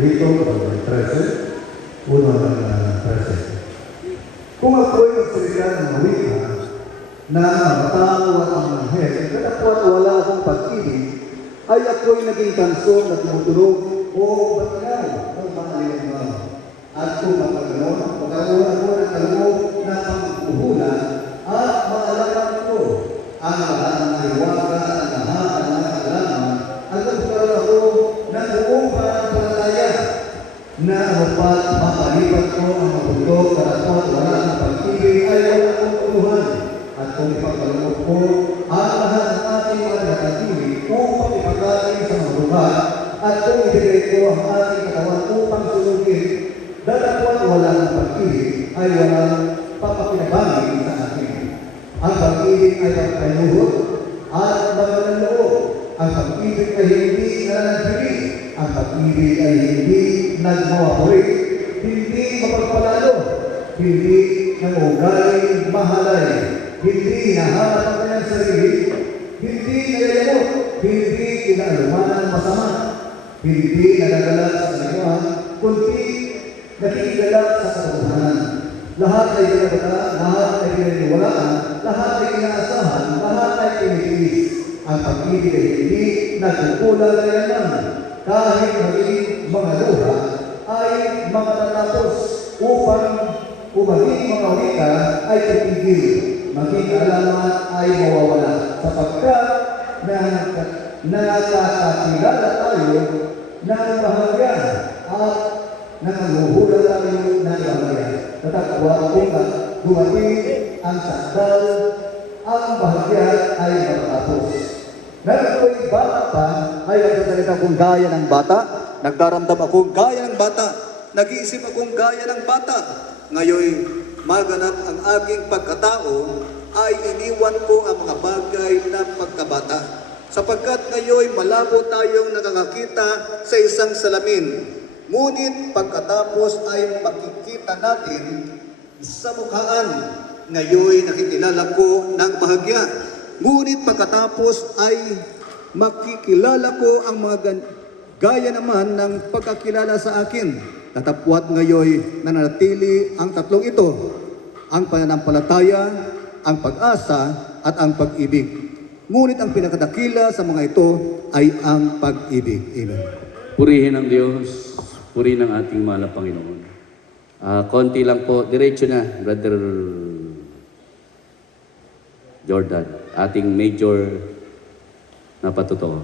Dito, 13, unang 13. Kung ako'y magsalita ng mga wika na matao at ang anghel, kadapat wala akong pag-ibig, ay ako'y naging tanso na tumutulog o batyaw ng mga lilang. At kung mapaganoon, pagkaroon ako ng kaloob na pagpuhulan at maalaman ko ang lahat ng iwaga at lahat ng mga kalaman at nagkaroon ako ng buong pananampalataya na dapat mapalipat ko ang mabundok karapat wala ng pag-ibig ay wala kong tuluhan. At kung ipagkaloob ko ang lahat ng ating mga nakatili upang ipagkain sa mga lugar at kung ibigay ko ang ating katawan upang sunugin, dalawan wala ng pag-ibig ay walang papapinabangin sa akin. Ang pag-ibig ay pagkaluhod at maglaloob. Ang pag-ibig ay hindi nananatili. Ang pag-ibig ay hindi nagmawawari, hindi mapagpalalo, hindi nangugali mahalay, hindi nahanap ang kanyang sarili, hindi nayayamot, hindi kinaaluman ng masama, hindi nagagalat sa kanyang, kundi nakikigalak sa katotohanan. Lahat ay kinabata, lahat ay kinaniwalaan, lahat ay inaasahan, lahat ay kinitiis. Ang pag-ibig ay hindi nagkukulang na yaman. Kahit maging mga luha ay mga tatapos upang maging mga wika ay titigil. Maging alamat ay mawawala. Sapagkat nakakakilala tayo ng bahagya at nangaluhula tayo ng bahagya. Tatakwa kung dumating ang sakdal, ang bahagya ay matatapos. Meron ko'y bata pa, ay nagsasalita akong gaya ng bata, nagdaramdam akong gaya ng bata, nag-iisip akong gaya ng bata. Ngayon, maganap ang aking pagkatao, ay iniwan ko ang mga bagay na pagkabata. Sapagkat ngayon, malabo tayong nakakakita sa isang salamin. Ngunit pagkatapos ay makikita natin sa mukhaan. Ngayon, nakikilala ko ng bahagya. Ngunit pagkatapos ay makikilala ko ang mga gaya naman ng pagkakilala sa akin. Tatapwat ngayon nananatili ang tatlong ito, ang pananampalataya, ang pag-asa, at ang pag-ibig. Ngunit ang pinakadakila sa mga ito ay ang pag-ibig. Amen. Purihin ang Diyos, purihin ang ating mahal na Panginoon. Konti lang po, diretso na, Brother Jordan, ating major na patotoo.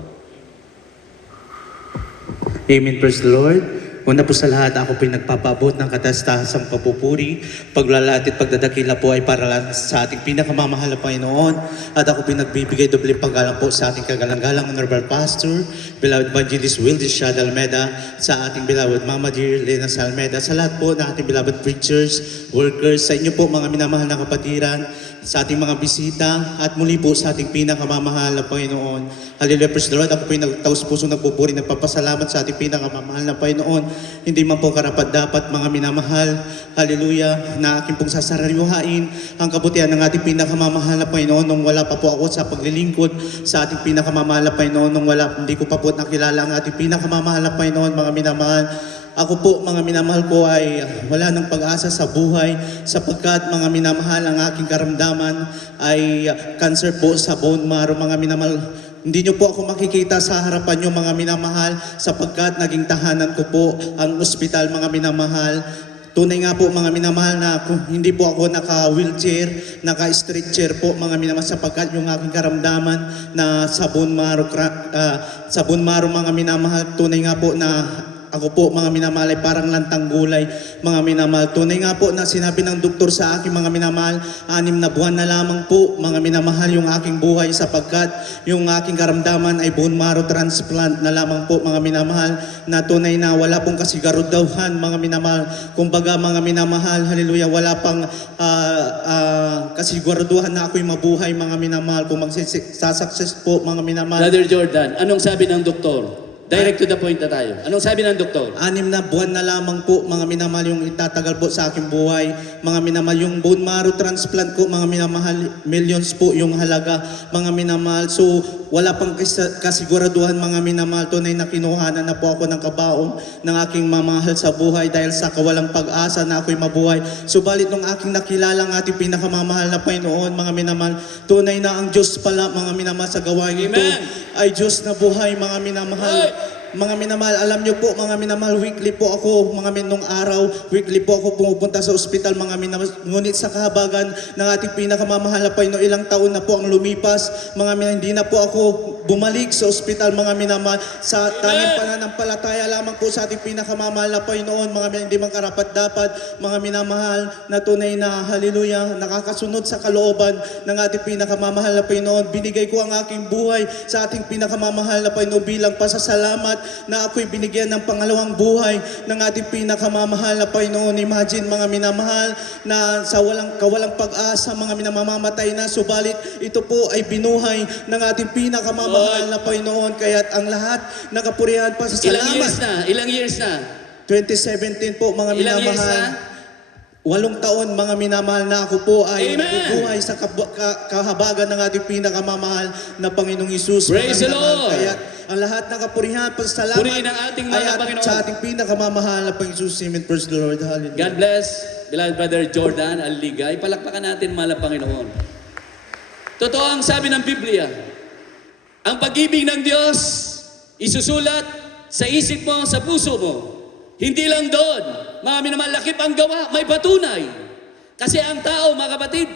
Amen, praise the Lord. Una po sa lahat, ako po nagpapaabot ng katastasang papupuri. Paglalatid, pagdadakila po ay para lang sa ating pinakamamahal na Panginoon. At ako po nagbibigay doble paggalang po sa ating kagalang-galang Honorable Pastor, Beloved Evangelist Wildy Shad Almeda, sa ating beloved Mama Dear Lena Salmeda, sa lahat po ng ating beloved preachers, workers, sa inyo po mga minamahal na kapatiran, sa ating mga bisita, at muli po sa ating pinakamamahal na Panginoon. Hallelujah, praise the Lord. Ako po yung nagtaos puso nagpupuri, nagpapasalamat sa ating pinakamamahal na Panginoon. Hindi man po karapat dapat mga minamahal, hallelujah, na aking pong sasariwahain ang kabutihan ng ating pinakamamahal na Panginoon nung wala pa po ako sa paglilingkod sa ating pinakamamahal na Panginoon, nung hindi ko pa po nakilala ang ating pinakamamahal na Panginoon, mga minamahal. Ako po, mga minamahal ko, ay wala ng pag-asa sa buhay sapagkat mga minamahal, ang aking karamdaman ay cancer po sa bone marrow, mga minamahal. Hindi nyo po ako makikita sa harapan nyo, mga minamahal, sapagkat naging tahanan ko po ang ospital, mga minamahal. Tunay nga po, mga minamahal, na kung hindi po ako naka-wheelchair, naka-stretcher po, mga minamahal, sapagkat yung aking karamdaman na sa bone marrow, mga minamahal, tunay nga po na ako po, mga minamahal, ay parang lantang gulay, mga minamahal. Tunay nga po na sinabi ng doktor sa akin, mga minamahal, 6 na buwan na lamang po, mga minamahal, yung aking buhay sapagkat yung aking karamdaman ay bone marrow transplant na lamang po, mga minamahal, na tunay na wala pong kasiguraduhan, mga minamahal. Kumbaga, mga minamahal, hallelujah, wala pang kasiguraduhan na ako'y mabuhay, mga minamahal, kung magsasucess po, mga minamahal. Brother Jordan, anong sabi ng doktor? Direct to the point na tayo. Anong sabi ng doktor? 6 na buwan na lamang po, mga minamahal, yung itatagal po sa aking buhay. Mga minamahal, yung bone marrow transplant ko, mga minamahal, millions po yung halaga, mga minamahal. So, wala pang kasiguraduhan, mga minamahal. Tunay na kinuhanan na po ako ng kabaong ng aking mamahal sa buhay dahil sa kawalang pag-asa na ako'y mabuhay. Subalit nung aking nakilala ang ating pinakamamahal na Panginoon, mga minamahal, tunay na ang Diyos pala, mga minamahal, sa gawain ito ay Diyos na buhay, mga minamahal. Mga minamahal, alam niyo po, mga minamahal, weekly po ako, nung araw, weekly po ako pumupunta sa ospital, mga minamahal. Ngunit sa kahabagan ng ating pinakamamahal na Panginoon, ilang taon na po ang lumipas, mga minamahal, hindi na po ako bumalik sa ospital, mga minamahal, sa tanging pananampalataya lamang po sa ating pinakamamahal na Panginoon, mga minamahal, hindi man karapat-dapat, mga minamahal, na tunay na, haleluya, nakakasunod sa kalooban ng ating pinakamamahal na Panginoon. Binigay ko ang aking buhay sa ating pinakamamahal na Panginoon bilang pasasalamat na ako'y binigyan ng pangalawang buhay ng ating pinakamamahal na Panginoon. Imagine, mga minamahal, na sa kawalang pag-asa, mga minamamatay na, subalit ito po ay binuhay ng ating pinakamamahal na Panginoon. Kaya't ang lahat ng kapurihan pa sa salamat. Ilang years na? 2017 po, mga Ilang years minamahal. na? 8 taon, mga minamahal, na ako po ay Amen. nabubuhay sa kahabagan ng ating pinakamamahal na Panginoong Hesus. Praise the Mga minamahal. Lord. Kaya ang lahat ng kapurihan, pasalamat Purihin ang ating mahal ay na Panginoon. sa ating pinakamamahal na Panginoong Hesus. Amen. Praise the Lord. Hallelujah. God bless, beloved brother Jordan Aligay. Palakpakan natin, mahal na Panginoon. Totoo ang sabi ng Biblia. Ang pag-ibig ng Diyos isusulat sa isip mo, sa puso mo. Hindi lang doon. Mga minamahal, lakip ang gawa, may patunay. Kasi ang tao, mga kapatid,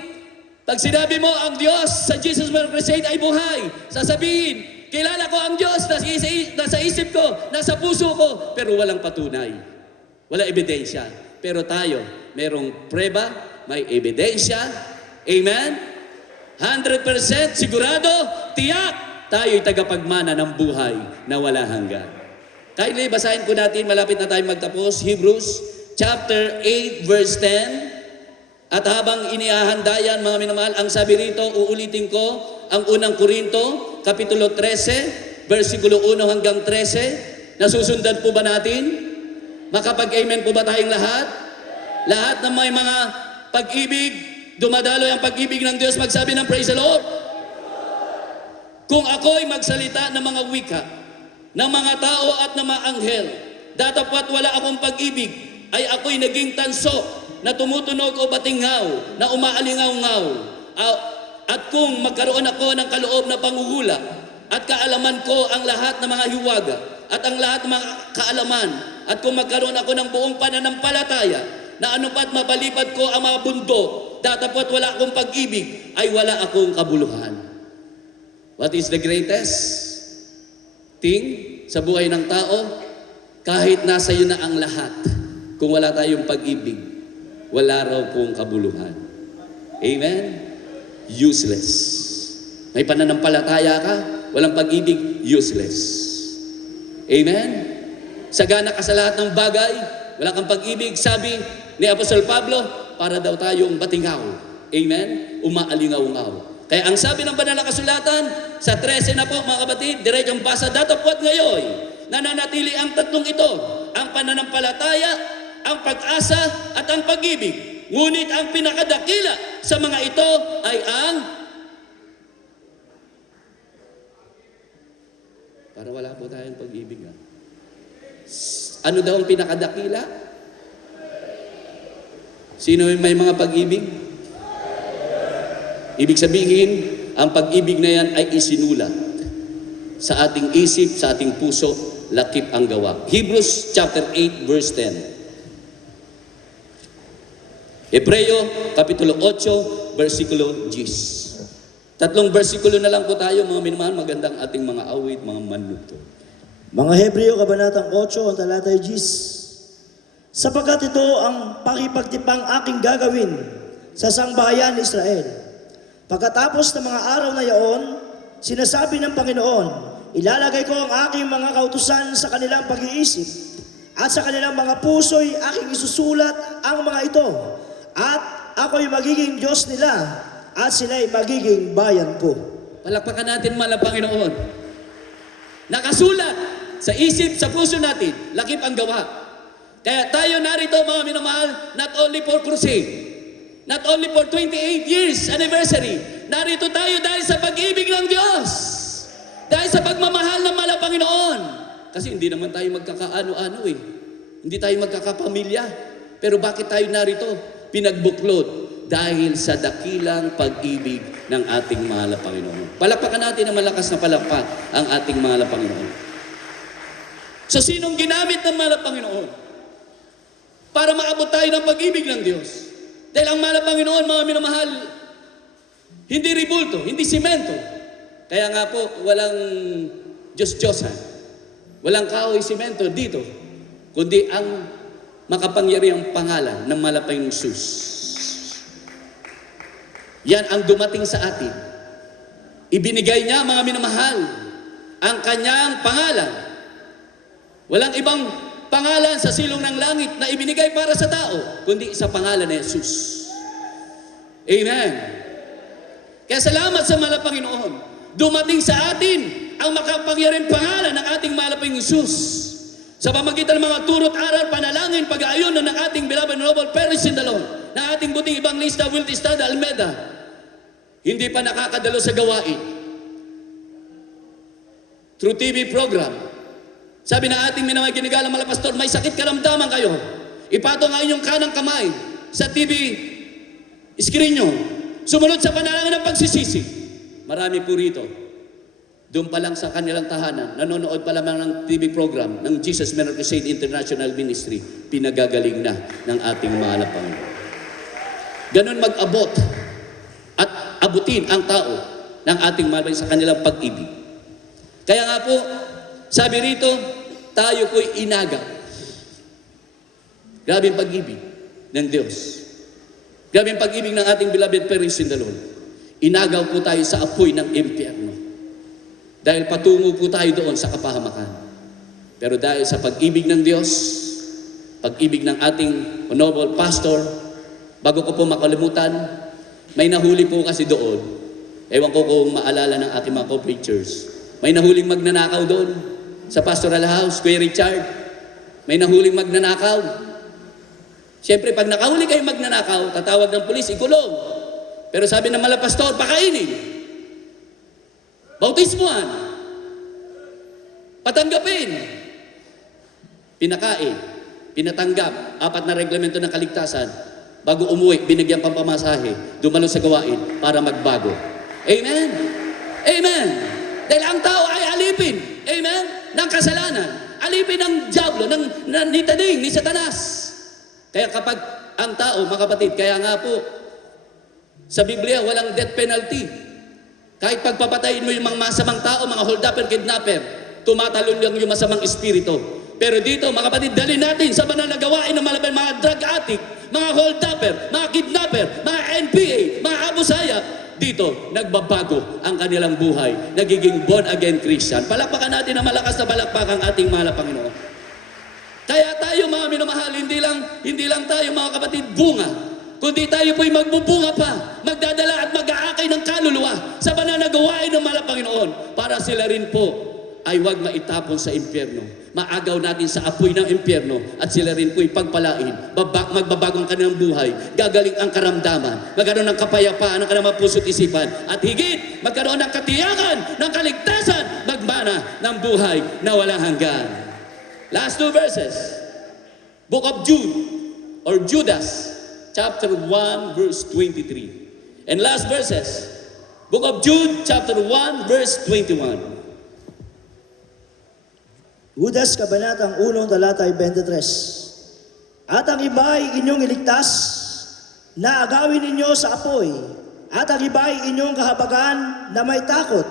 pag sinabi mo ang Diyos sa Jesus World Crusade ay buhay, sasabihin, kilala ko ang Diyos, nasa isip ko, nasa puso ko, pero walang patunay. Wala ebidensya. Pero tayo, merong preba, may ebidensya. Amen? 100% sigurado, tiyak, tayo'y tagapagmana ng buhay na wala hanggan. Kindly, basahin ko natin, malapit na tayo magtapos, Hebrews chapter 8 verse 10. At habang inihahanda yan, mga minamahal, ang sabi rito, uulitin ko, ang unang Korinto, kapitulo 13, versikulo 1 hanggang 13. Nasusundan po ba natin? Makapag-amen po ba tayong lahat? Lahat ng may mga pag-ibig, dumadaloy ang pag-ibig ng Diyos, magsabi ng praise the Lord. Kung ako'y magsalita ng mga wika, ng mga tao at ng mga anghel, datapwat wala akong pag-ibig, ay ako'y naging tanso na tumutunog o batingaw, na umaalingaw-ngaw. At kung magkaroon ako ng kaloob na pangugula, at kaalaman ko ang lahat ng mga hiwaga, at ang lahat ng mga kaalaman, at kung magkaroon ako ng buong pananampalataya, na anupat mapalipad ko ang mga bundok, datapwat wala akong pag-ibig, ay wala akong kabuluhan. What is the greatest thing sa buhay ng tao? Kahit nasa iyo na ang lahat, kung wala tayong pag-ibig, wala raw pong kabuluhan. Amen? Useless. May pananampalataya ka, walang pag-ibig, useless. Amen? Sagana ka sa lahat ng bagay, wala kang pag-ibig, sabi ni Apostol Pablo, para daw tayong batingaw. Amen? Umaalingaw-ngaw. Kaya ang sabi ng banal na kasulatan, sa 13 na po, mga kapatid, diretsong basa, datapwat ngayon, nananatili ang tatlong ito, ang pananampalataya, ang pag-asa, at ang pag-ibig. Ngunit ang pinakadakila sa mga ito ay ang... Para wala po tayong pag-ibig. Ha? Ano daw ang pinakadakila? Sino may mga pag-ibig? Ibig sabihin, ang pag-ibig na yan ay isinulat sa ating isip, sa ating puso, lakip ang gawa. Hebrews chapter 8 verse 10. Hebreo kapitulo 8 versikulo 10. Tatlong versikulo na lang po tayo, mga minamahal, magandang ating mga awit, mga manuto. Mga Hebreo, kabanatang 8, ang talatay 10. Sapagkat ito ang pakipagtipang aking gagawin sa sangbahayan ni Israel. Pagkatapos ng mga araw na yaon, sinasabi ng Panginoon, ilalagay ko ang aking mga kautusan sa kanilang pag-iisip at sa kanilang mga puso'y aking isusulat ang mga ito. At ako'y magiging Diyos nila at sila'y magiging bayan ko. Palakpakan natin, mahal na Panginoon. Nakasulat sa isip, sa puso natin, lakip ang gawa. Kaya tayo narito, mga minamahal, not only for crusade, not only for 28 years anniversary, narito tayo dahil sa pag-ibig ng Diyos, dahil sa pagmamahal ng mahal na Panginoon. Kasi hindi naman tayo magkakaano-ano eh. Hindi tayo magkakapamilya. Pero bakit tayo narito? Pinagbuklod dahil sa dakilang pag-ibig ng ating mahal na Panginoon. Palakpakan natin ng malakas na palakpak ang ating mahal na Panginoon. So sinong ginamit ng mahal na Panginoon para maabot tayo ng pag-ibig ng Diyos? Dahil ang mahal na Panginoon, mga minamahal, hindi ribulto, hindi simento. Kaya nga po, walang Diyos-Diyosan, walang kahoy simento dito, kundi ang makapangyarihang pangalan ng mahal na Panginoong Jesus. Yan ang dumating sa atin. Ibinigay niya, mga minamahal, ang kanyang pangalan. Walang ibang pangalan sa silong ng langit na ibinigay para sa tao, kundi sa pangalan ni Jesus. Amen. Kaya salamat sa mahal na Panginoon. Dumating sa atin ang makapangyarihang pangalan ng ating mahal na Panginoong Jesus. Sa pamagitan ng mga turot aral, panalangin, pag-aayunan ng ating beloved noble Paris Sindalon, ng ating buting Evangelista Will Estrada Almeda, hindi pa nakakadalo sa gawain. Through TV program, sabi na ating minamay ginigalang mga pastor, may sakit karamdaman kayo, ipatong ang inyong kanang kamay sa TV screen nyo, sumunod sa panalangin ng pagsisisi. Marami po rito, doon pa lang sa kanilang tahanan, nanonood pa lamang ng TV program ng Jesus Men Crusade International Ministry, pinagagaling na ng ating mahal na Panginoon. Ganon mag-abot at abutin ang tao ng ating mahal sa kanilang pag-ibig. Kaya nga po, sabi rito, tayo po'y inagaw. Grabe ang pag-ibig ng Diyos. Grabe ang pag-ibig ng ating beloved Paris Sindalon. Inagaw po tayo sa apoy ng impyerno. Dahil patungo po tayo doon sa kapahamakan. Pero dahil sa pag-ibig ng Diyos, pag-ibig ng ating honorable pastor, bago ko po makalimutan, may nahuli po kasi doon. Ewan ko kung maalala ng ating mga co-preachers. May nahuling magnanakaw doon sa pastoral house, Kuya Richard. May nahuling magnanakaw. Siyempre, pag nakahuli kayo magnanakaw, tatawag ng pulis, ikulong. Pero sabi ng mga pastor, pakainin. Bautismuhan. Patanggapin. Pinakain. Pinatanggap. 4 na reglamento ng kaligtasan. Bago umuwi, binigyan pang pamasahe. Dumalo sa gawain para magbago. Amen? Amen. Dahil ang tao ay alipin. Amen? Ng kasalanan. Alipin ng diablo, ni Tading, ni Satanas. Kaya kapag ang tao, mga kapatid, kaya nga po, sa Biblia, walang death penalty. Kahit pagpapatayin mo yung mga masamang tao, mga hold-upper, kidnapper, tumatalon lang yung masamang espiritu. Pero dito, mga kapatid, dali natin sa banal na gawain ng mga drug addict, mga hold-upper, mga kidnapper, mga NPA, mga abusaya, dito, nagbabago ang kanilang buhay. Nagiging born-again Christian. Palakpakan natin na malakas na palakpak ang ating mahal na Panginoon. Kaya tayo, mga minamahal, hindi lang tayo, mga kapatid, bunga, kundi tayo po'y magbubunga pa, magdadala at mag-aakay ng kaluluwa sa banal na gawain ng mahal na Panginoon para sila rin po ay huwag maitapon sa impyerno. Maagaw natin sa apoy ng impyerno at sila rin po'y pagpalain. Magbabagong kanilang buhay. Gagaling ang karamdaman. Magkaroon ng kapayapaan ng kanilang puso't isipan. At higit, magkaroon ng katiyakan, ng kaligtasan, magmana ng buhay na walang hanggan. Last 2 verses. Book of Jude or Judas, chapter 1, verse 23. And last verses. Book of Jude, chapter 1, verse 21. Judas, Kabanatang 1, talatay 23. At ang iba ay inyong iligtas, na agawin ninyo sa apoy, at ang iba ay inyong kahabagan na may takot,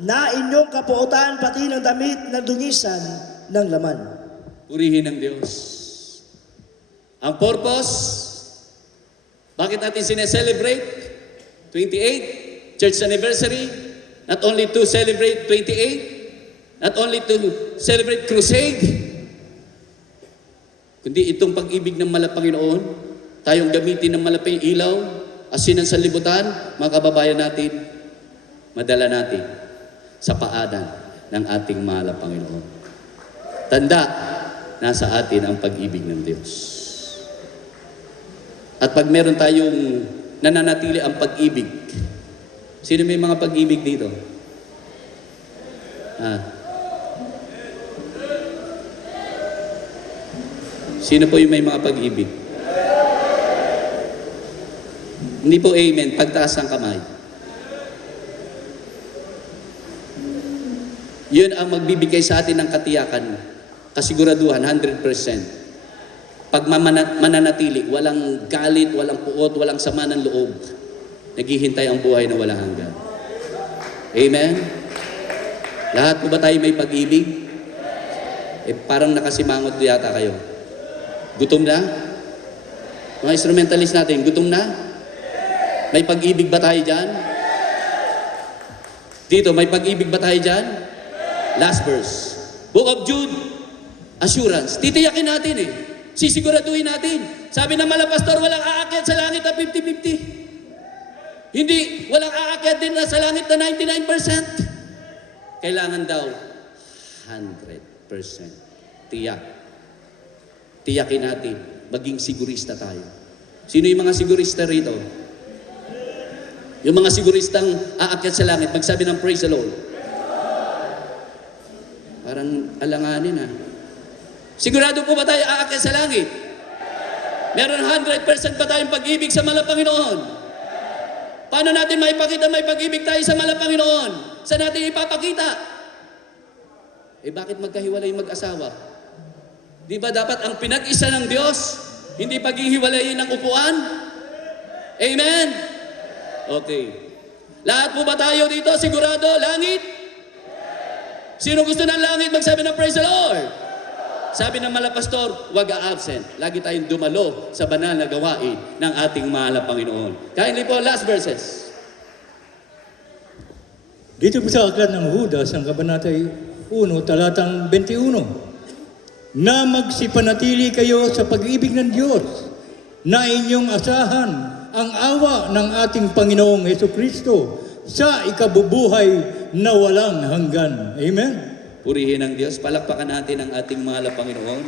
na inyong kapuotan pati ng damit na dungisan ng laman. Purihin ng Diyos. Ang purpose, bakit natin sineselebrate? 28, church anniversary, not only to celebrate 28, not only to celebrate crusade, kundi itong pag-ibig ng mahal na Panginoon, tayong gamitin ng malaping ilaw, asin ng sanlibutan, mga kababayan natin, madala natin sa paanan ng ating mahal na Panginoon. Tanda, nasa atin ang pag-ibig ng Diyos. At pag meron tayong nananatili ang pag-ibig, sino may mga pag-ibig dito? Sino po yung may mga pag-ibig? Hindi po amen, pagtaas ang kamay. Yun ang magbibigay sa atin ng katiyakan, kasiguraduhan, 100%. Pag mananatili, walang galit, walang puot, walang sama ng loob, naghihintay ang buhay na walang hanggan. Amen? Lahat po ba tayo may pag-ibig? Parang nakasimangot yata kayo. Gutom na? Mga instrumentalist natin, gutom na? May pag-ibig ba tayo dyan? Dito, may pag-ibig ba tayo dyan? Last verse. Book of Jude, assurance. Titiyakin natin Sisiguraduhin natin. Sabi ng mala pastor, walang aakyat sa langit na 50-50. Hindi, walang aakyat din na sa langit na 99%. Kailangan daw 100%. Tiyak. Tiyakin natin. Maging sigurista tayo. Sino yung mga sigurista rito? Yung mga siguristang aakyat sa langit, magsabi ng praise the Lord. Parang alanganin Sigurado po ba tayo aakyat sa langit? Meron 100% ba tayong pag-ibig sa mala Panginoon? Paano natin maipakita may pag-ibig tayo sa mala Panginoon? Saan natin ipapakita? Bakit magkahiwalay mag-asawa? Di ba dapat ang pinag-isa ng Diyos, hindi paghihiwalayin ng upuan? Amen? Okay. Lahat po ba tayo dito sigurado? Langit? Sino gusto ng langit? Magsabi ng praise the Lord. Sabi ng mala pastor, wag a-absent. Lagi tayong dumalo sa banal na gawain ng ating mahal na Panginoon. Kindly po, last verses. Dito po sa aklat ng Judas, ang kabanatay 1, talatang 21, na magsipanatili kayo sa pag-ibig ng Diyos, na inyong asahan ang awa ng ating Panginoong Hesukristo sa ikabubuhay na walang hanggan. Amen? Purihin ang Diyos. Palakpakan natin ang ating mahal na Panginoon.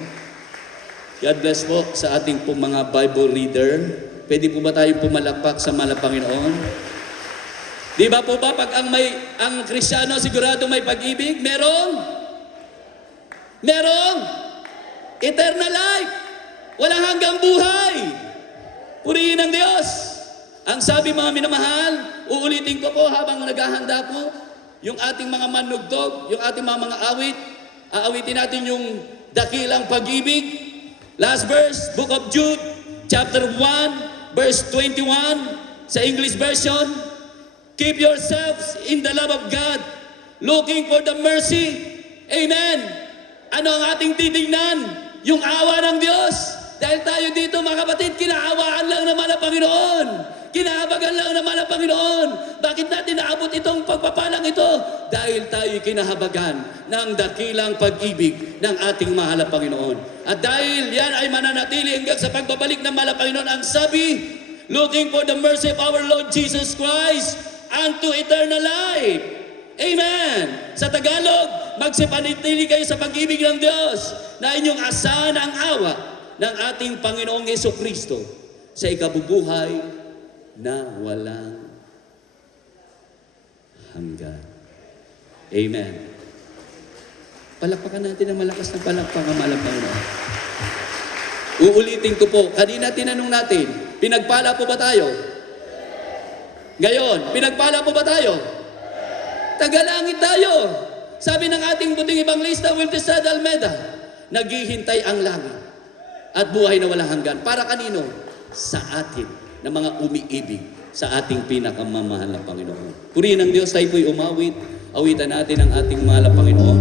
God bless po sa ating pong mga Bible reader. Pwede po ba tayong pumalakpak sa mahal na Panginoon? Di ba po ba pag ang Kristiyano sigurado may pag-ibig? Merong eternal life. Walang hanggang buhay. Purihin ang Diyos. Ang sabi mga minamahal, uulitin ko po habang naghahanda po, yung ating mga manugtog, yung ating mga awit, aawitin natin yung dakilang pag-ibig. Last verse, Book of Jude, chapter 1, verse 21, sa English version, keep yourselves in the love of God, looking for the mercy. Amen. Ano ang ating titignan? Yung awa ng Diyos. Dahil tayo dito, mga kapatid, kinaawaan lang naman ang Panginoon. Kinahabagan lang naman ang Panginoon. Bakit natin naabot itong pagpapalang ito? Dahil tayo kinahabagan ng dakilang pag-ibig ng ating mahal na Panginoon. At dahil yan ay mananatili hanggang sa pagbabalik ng mahal na Panginoon, ang sabi, looking for the mercy of our Lord Jesus Christ unto eternal life. Amen! Sa Tagalog, magsipanitili kayo sa pag-ibig ng Diyos na inyong asahan ang awa ng ating Panginoong Hesukristo sa ikabubuhay na walang hanggan. Amen. Palakpakan natin ang malakas na palakpakan, mahal na Panginoon. Uulitin ko po, kanina tinanong natin, pinagpala po ba tayo? Ngayon, pinagpala po ba tayo? Tagalangit tayo. Sabi ng ating buting ibanglista, Wiltesad Almeida, naghihintay ang langit at buhay na walang hanggan. Para kanino? Sa atin na mga umiibig sa ating pinakamamahal na Panginoon. Purihin ng Diyos, tayo po'y umawit. Awitan natin ang ating mahal na Panginoon.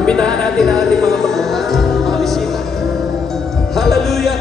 Imbitahan natin ang ating mga magmamahal, mga bisita. Hallelujah!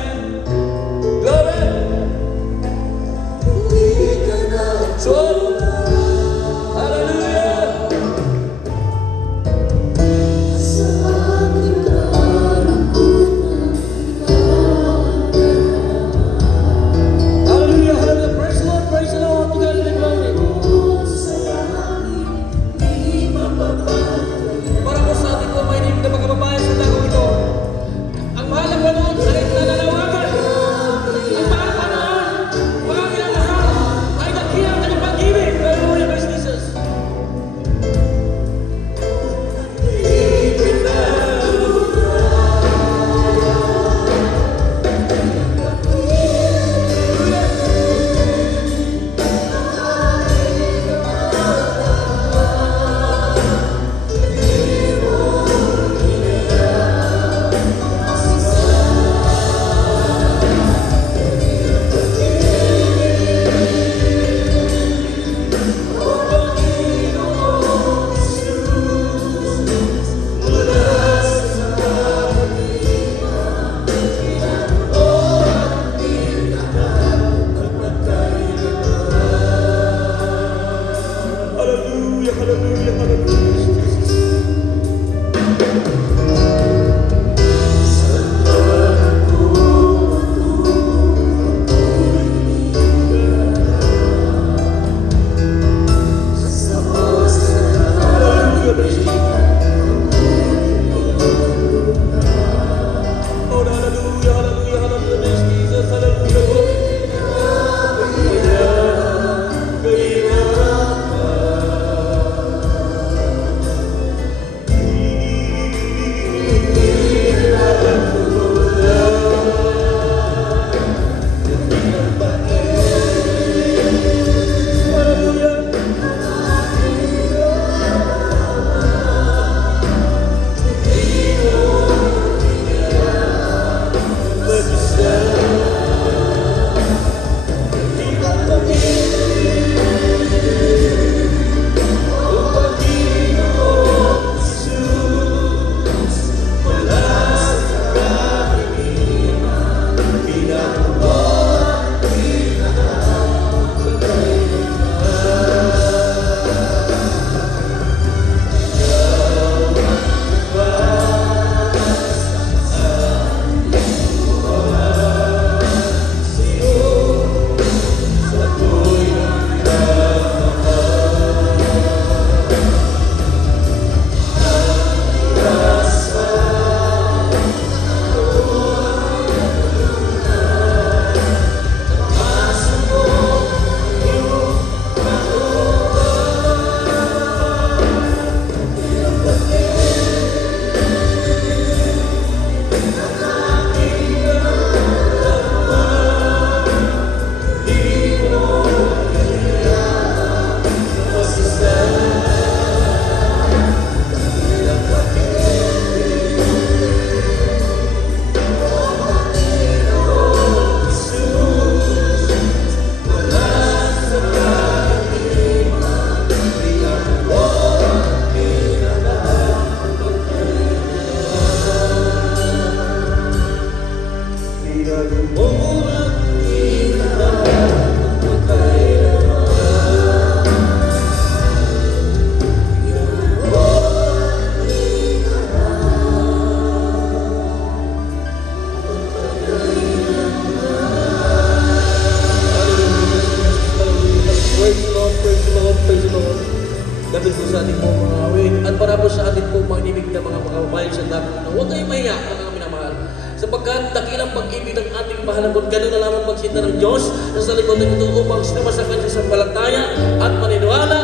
pagdating po sa ating po mga awit at para po sa ating po mga ibig na mga kababayan sa dapit na huwag kayong mahiya mga minamahal sapagkat dakilang pag-ibig ng ating mahal na ganun na lamang pagsinta ng Diyos na sa likod ng ito upang sinamasakan sa sampalataya at maniniwala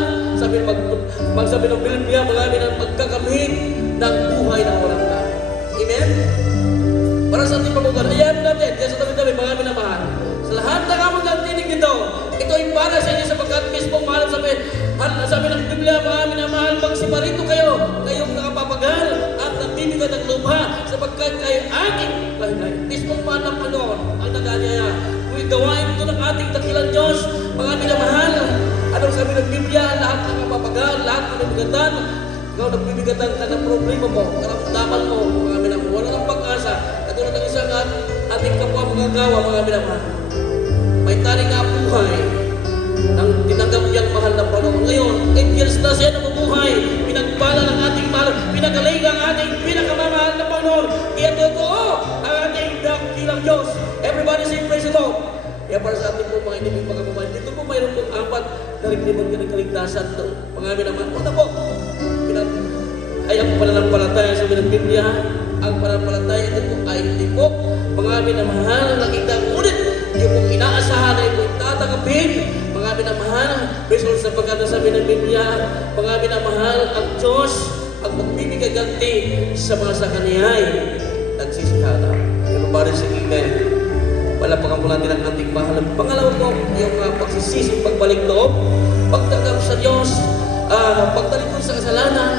magsabi ng Biblia marami ng pagkakamit ng buhay na walang tayo. Amen? Para sa ating pagkukuhan, ayahan natin, kaya sa tabi-tabi, mga minamahal. Sa lahat ng among nagtinig nito, ito ay para sa inyo sapagkat mismo mahal sabi ng Biblia, mga minamahal, magsiparito kayo, kayong nakapapagal at nagbibigay ng lupa sapagkat kayo aking lahinay. Mismo mahal ng Panginoon ang nag-anyaya. Kung gawain ito ng ating dakilang Diyos, mga minamahal, anong sabi ng Biblia, lahat ng nakapapagal, lahat ng nabigatan, ikaw nagbibigatan ka ng problema mo, karamdaman mo, mga minamahal, wala ng pag-asa, katulad ng isang ating kapwa mga gawa, mga minamahal. May taring nga buhay nang tinanggap niyang mahal na Panginoon. Ngayon, 8 years na siya nabubuhay, pinagpala ng ating mahal, pinagaling ang ating pinakamamahal na Panginoon. Kaya totoo ang ating dakilang Diyos. Everybody say praise the Lord. Kaya para sa ating po mga inibig mga kababayan, dito po mayroon pong 4 na rigliban ka ng kaligtasan ng mga minamahal. Una po, ay ang pananampalataya sa Biblia. Ang pananampalataya ito po ay tibok, mga minamahal, nakita ngunit yung pong inaasahan ay po tatanggapin, mga minamahal, based sa pagkatasabi ng Biblia, mga minamahal, ang Diyos ang magbibigay ganti sa mga sakaniyay nagsisikala. Everybody say amen. Palapakan po natin ang ating mahal. Pangalawa po, yung pagsisisi, pagbalik loob, pagtanggap sa Diyos, pagtalikod sa kasalanan,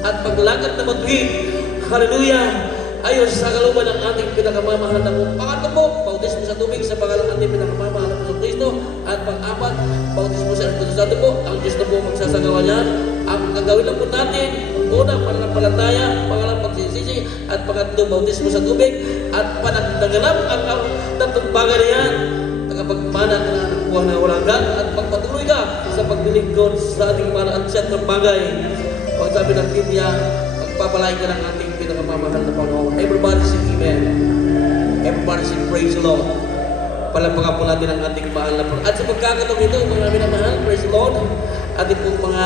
at paglakad na matuwid. Hallelujah! Ayon sa kaluban ng ating pinakamamahal na po. Pangatlo po, bautismo sa tubig sa pangalan ng ating pinakamamahal na po sa Kristo. At pang-apat, bautismo sa Espiritu Santo po. Ang Diyos na po magsasagawa niyan. Ang gagawin lang po natin, una, pananampalataya, pangalang pagsisisi, at pangatlo, bautismo sa tubig. At panagdaganap ang tatlong bagay na yan. Tagapagmana ka na ng buwan na walang hanggan at pagpatuloy ka sa paglilingkod sa ating para at siyat ng bagay. Pag sabi ng Biblia, pagpapalain ka ng ating pinakamamahal na Panginoon. Everybody say amen. Everybody say praise the Lord. Palapakan po natin ang ating mahal na Panginoon. At sa pagkakataon nito, mga minamahal, praise the Lord. Ating po mga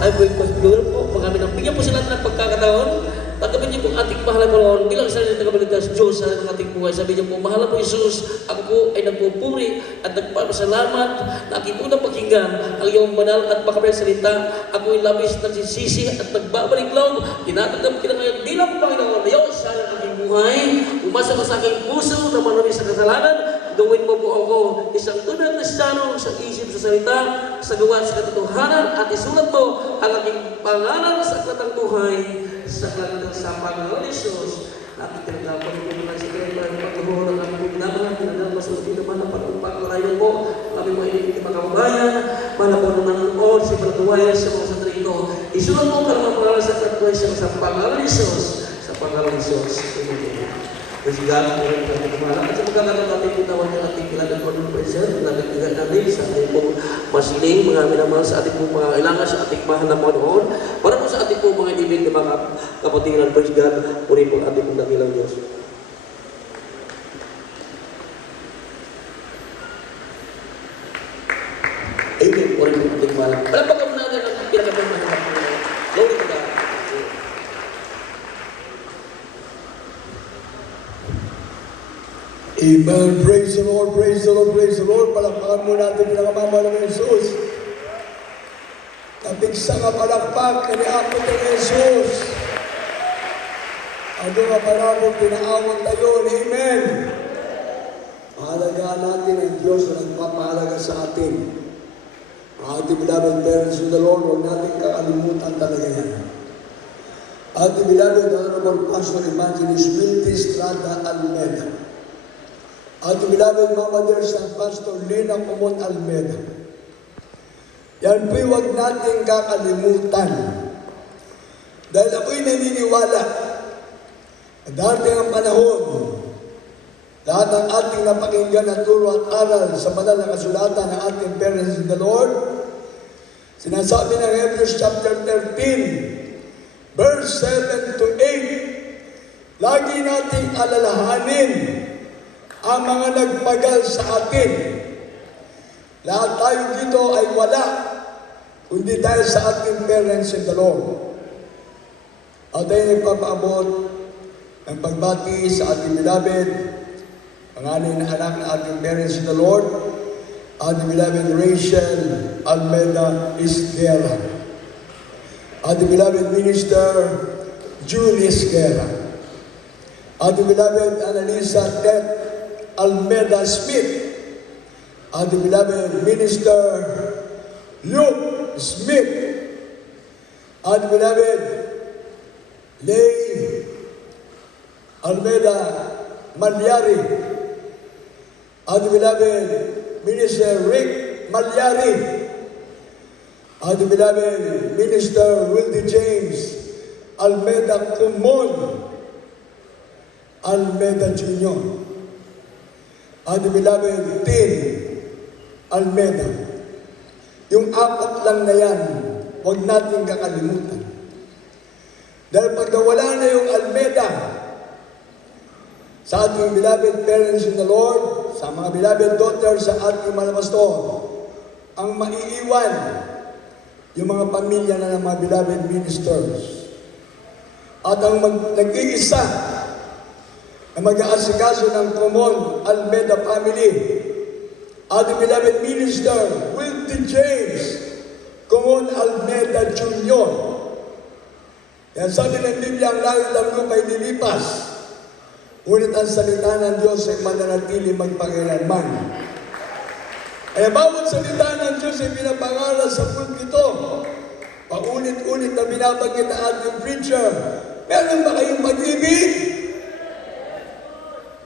mga minamahal. Bigyan po sila ng pagkakataon. Tanggapin niyo po ang ating mahal na Panginoon bilang sa inyo tagapagligtas Diyos sa ating buhay. Sabi niyo po, mahal po Jesus, ako po ay nagpupuri at nagpapasalamat na aking unang pakinggan ang iyong banal at makabayang salita. Ako ay labis nagsisisi at nagbabalik loob. Tinatanggap kita ngayon bilang Panginoon. Diyos sa aking buhay, umasa ka sa aking puso na marami sa kasalanan. Gawin mo po ako isang tunay na Kristiyano sa isip, sa salita, sa gawa, sa katotohanan at isulat mo ang aking pangalan sa aklatang buhay sa aklatang sa Panginoon Jesus. Natin tinagdapan po naman sa kanya ng pagkahulan ng aming pinamahan, pinadalmas sa naman ang pagpaparayan po aming mga inibig mga kababayan, malapon ng nanonood sa pagtuwayan sa mga santrito. Isulat mo ka naman pangalan sa aklatang buhay sa Panginoon Jesus. Sa Panginoon Jesus. Amen. Praise God, Lord, kami kumalang. At sa pagkakaroon natin pitawan ng ating kilalang Lord President, natin bigat natin sa ating pong masiling, mga minamahal sa ating pong mga ilangan, sa ating mahal na Panginoon, para po sa ating pong mga ibig na mga kapatiran. Praise God, puri po ating pong dakilang Diyos. Amen, puri po ating mahal. Palapakan mo natin ang pinakapang mahal na Panginoon. Glory to God. Amen. Praise the Lord, praise the Lord, praise the Lord. Palakpakan mo natin pinakamamahal ng Jesus. Kapig sa kapalakpak, kaniakot ng Jesus. Ano nga parabong pinaawat tayo. Amen. Mahalagaan natin ang Diyos na nagpapahalaga sa atin. Ang ating beloved parents in the Lord, huwag natin kakalimutan talaga yan. Ating beloved Honorable Pastor Evangelist Wilty Estrada Almeida. Ating beloved Mama Dear San Pastor Lina Comon Almeida. Yan po'y huwag natin kakalimutan. Dahil ako'y naniniwala na dati ang panahon, lahat ng ating napakinggan na turo at aral sa banal na kasulatan ng ating parents in the Lord, sinasabi ng Hebrews chapter 13, verse 7 to 8, lagi nating alalahanin ang mga nagpagal sa atin. Lahat tayo dito ay wala kundi dahil sa ating parents in the Lord. At tayo nagpapaabot ng pagbati sa ating beloved, ang aning na anak na ating parents in the Lord, ating beloved Rachel Almeida Isguera, ating beloved Minister Julie Isguera, ating beloved Annalisa Ted Almeida Smith, ating beloved Minister Luke Smith, ating beloved Lay Almeida Malyari, ating beloved Minister Rick Malyari, ating beloved Minister Wildy James Almeida Kumon Almeida Jr., ating beloved Tin Almeida. Yung apat lang na yan, huwag natin kakalimutan. Dahil pag nawala na yung Almeida sa ating beloved parents in the Lord, sa mga beloved daughters sa ating mga pastor, ang maiiwan, yung mga pamilya na ng mga beloved ministers. At ang nag-iisa na mag-aasikaso ng Common Almeida family, ating beloved minister, Wildy James Common Almeida Jr. Yan sabi ng Biblia, ang langit ng lupa ay nilipas, ngunit ang salita ng Diyos ay mananatili magpakailanman. Kaya bawat salita ng Diyos ay pinapangaral sa pulpito. Paulit-ulit na binabanggit ang ating preacher. Meron ba kayong pag-ibig?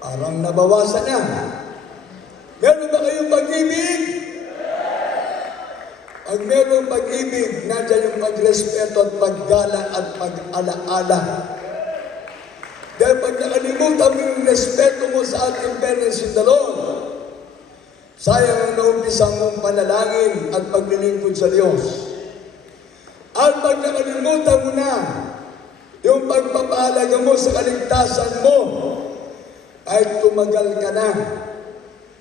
Parang nabawasan na. Meron ba kayong pag-ibig? Pag meron pag-ibig, nandiyan yung pagrespeto at paggalang at pag-alaala. Dahil pag nakalimutan mo yung respeto mo sa ating parents in the Lord, sayang ang naumpisang mong panalangin at paglilingkod sa Diyos. At pag nakalimutan mo na yung pagpapahalaga mo sa kaligtasan mo, kahit tumagal ka na,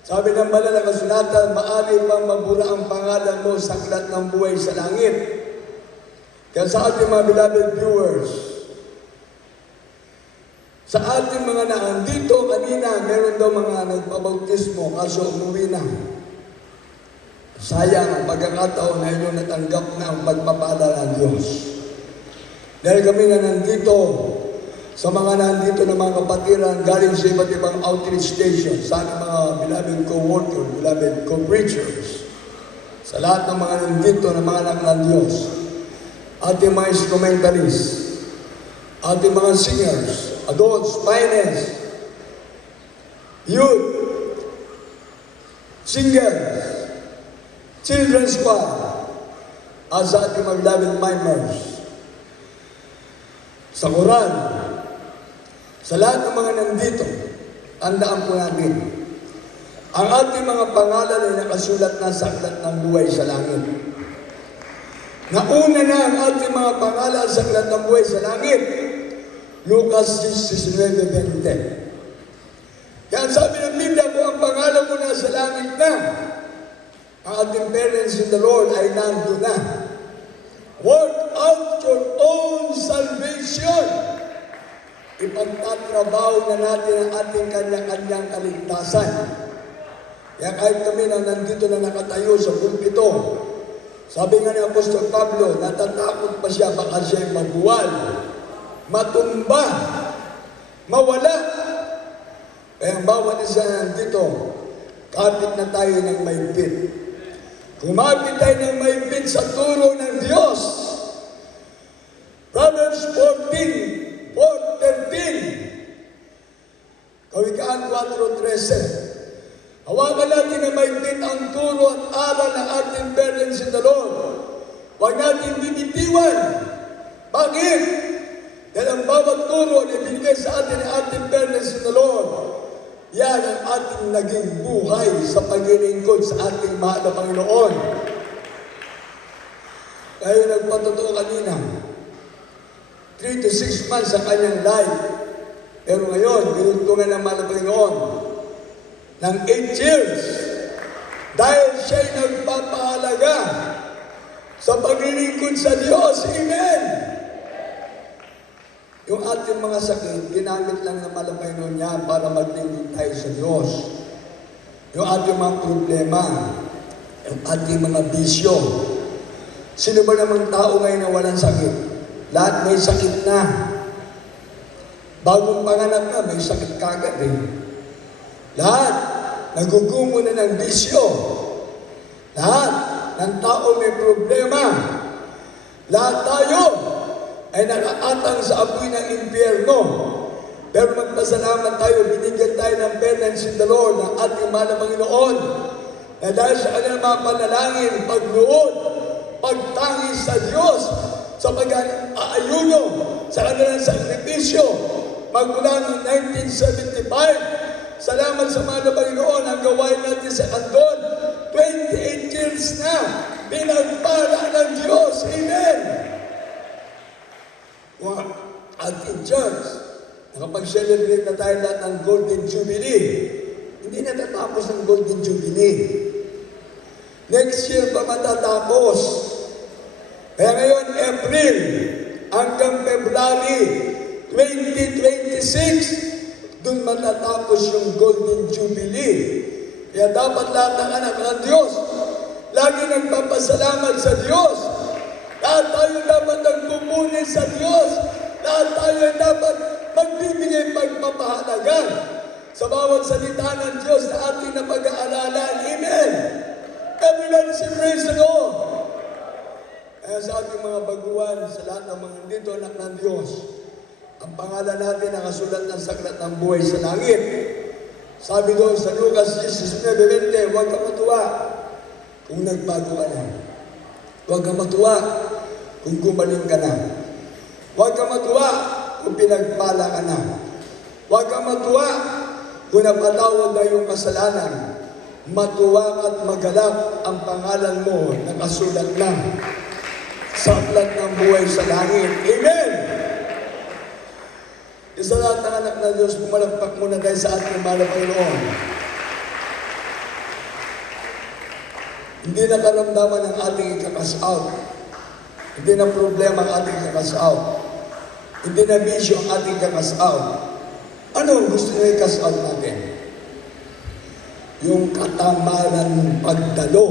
sabi ng banal na kasulatan, maaari pang mabura ang pangalan mo sa aklat ng buhay sa langit. Kaya sa ating mga beloved viewers, sa ating mga naandito kanina, meron daw mga nagpabautismo, kaso umuwi na. Sayang ang pagkakataon na inyo natanggap na ang pagpapala ng Diyos. Dahil kami na nandito, sa mga nandito na mga kapatiran galing sa iba't ibang outreach station, sa ating mga beloved co-workers, beloved co-preachers, sa lahat ng mga nandito na mga anak ng Diyos, ating mga instrumentalists, ating mga singers, adults, finance, youth, singers, children's choir, at sa ating mga beloved mimers, sa koran, sa lahat ng mga nandito, tandaan po natin, ang ating mga pangalan ay nakasulat na sa aklat ng buhay sa langit. Nauna na ang ating mga pangalan sa aklat ng buhay sa langit, Lucas 19:20. Kaya sabi ng Biblia, kung ang pangalan mo na sa langit na, ang ating parents in the Lord ay nandun na. Work out your own salvation. Ipagtatrabaho na natin ang ating kanya-kanyang kaligtasan. Kaya kahit kami na nandito na nakatayo sa pulpito, sabi nga ni Apostol Pablo, natatakot pa siya, baka siya'y mabuwal, matumba, mawala. Kaya ang bawat isa nandito, kapit na tayo ng mahigpit. Kumapit tayo ng mahigpit sa turo ng Diyos. Proverbs 14:13. Kawikaan 4:13. Hawakan natin na mahigpit ang turo at aral ng ating parents in the Lord. Huwag natin bibitiwan. Bakit? Dahil ang bawat turo na ibinigay sa atin ng ating parents in the Lord, yan ang ating naging buhay sa paglilingkod sa ating mahal na Panginoon. Kaya nagpatotoo kanina, 3 to 6 months sa kanyang life. Pero ngayon, binuntungan ng mahal na Panginoon ng 8 years. Dahil siya'y nagpapahalaga sa paglilingkod sa Diyos. Amen! Yung ating mga sakit, ginamit lang ng Panginoon niya para maglingkod tayo sa Diyos. Yung ating mga problema, yung ating mga bisyo. Sino ba namang tao ngayon na walang sakit? Lahat may sakit na. Bagong panganak na, may sakit kagad eh. Lahat, nagugumo na ng bisyo. Lahat ng tao may problema. Lahat tayo ay nakaatang sa apoy ng impyerno. Pero magpasalamat tayo, binigyan tayo ng penance in the Lord ng ating mahal na Panginoon, na dahil sa kanilang mga panalangin, pagluod, pagtangis sa Diyos, sa pag-aayuno, sa kanilang sakripisyo, magmula noong 1975, salamat sa mahal na Panginoon, ang gawain natin sa Andon, 28 years na, pinagpala ng Diyos. Amen! Wow. Ating church, nakapag-celebrate na tayo lahat ng Golden Jubilee. Hindi natatapos ang Golden Jubilee. Next year pa matatapos. Kaya ngayon, April hanggang February 2026, dun matatapos yung Golden Jubilee. Kaya dapat lahat ng anak ng Diyos, lagi nagpapasalamat sa Diyos. Lahat tayo dapat nagpupuni sa Diyos. Lahat tayo dapat magbibigay pagpapahalaga sa bawat salita ng Diyos na ating napag-aalalan. Amen! Everyone say praise the Lord! Kaya sa ating mga baguhan, sa lahat ng mga dito anak ng Diyos, ang pangalan natin nakasulat ng saklat ng buhay sa langit. Sabi doon sa Lucas 19:20, huwag ka matuwa kung nagbago ka na. Huwag ka matuwa kung gumaling ka na. Huwag ka matuwa kung pinagpala ka na. Huwag ka matuwa kung napatawad na yung kasalanan. Matuwa at magalak ang pangalan mo nakasulat na sa aklat ng buhay sa langit. Amen! Isa lahat ng anak na Diyos, pumalagpak muna tayo sa ating mahal na Panginoon. Hindi na karamdaman ang ating ikakas out. Hindi na problema ang ating ikakas out. Hindi na bisyo ang ating ikakas out. Ano ang gusto nyo ikas out natin? Yung katamaran pagdalo.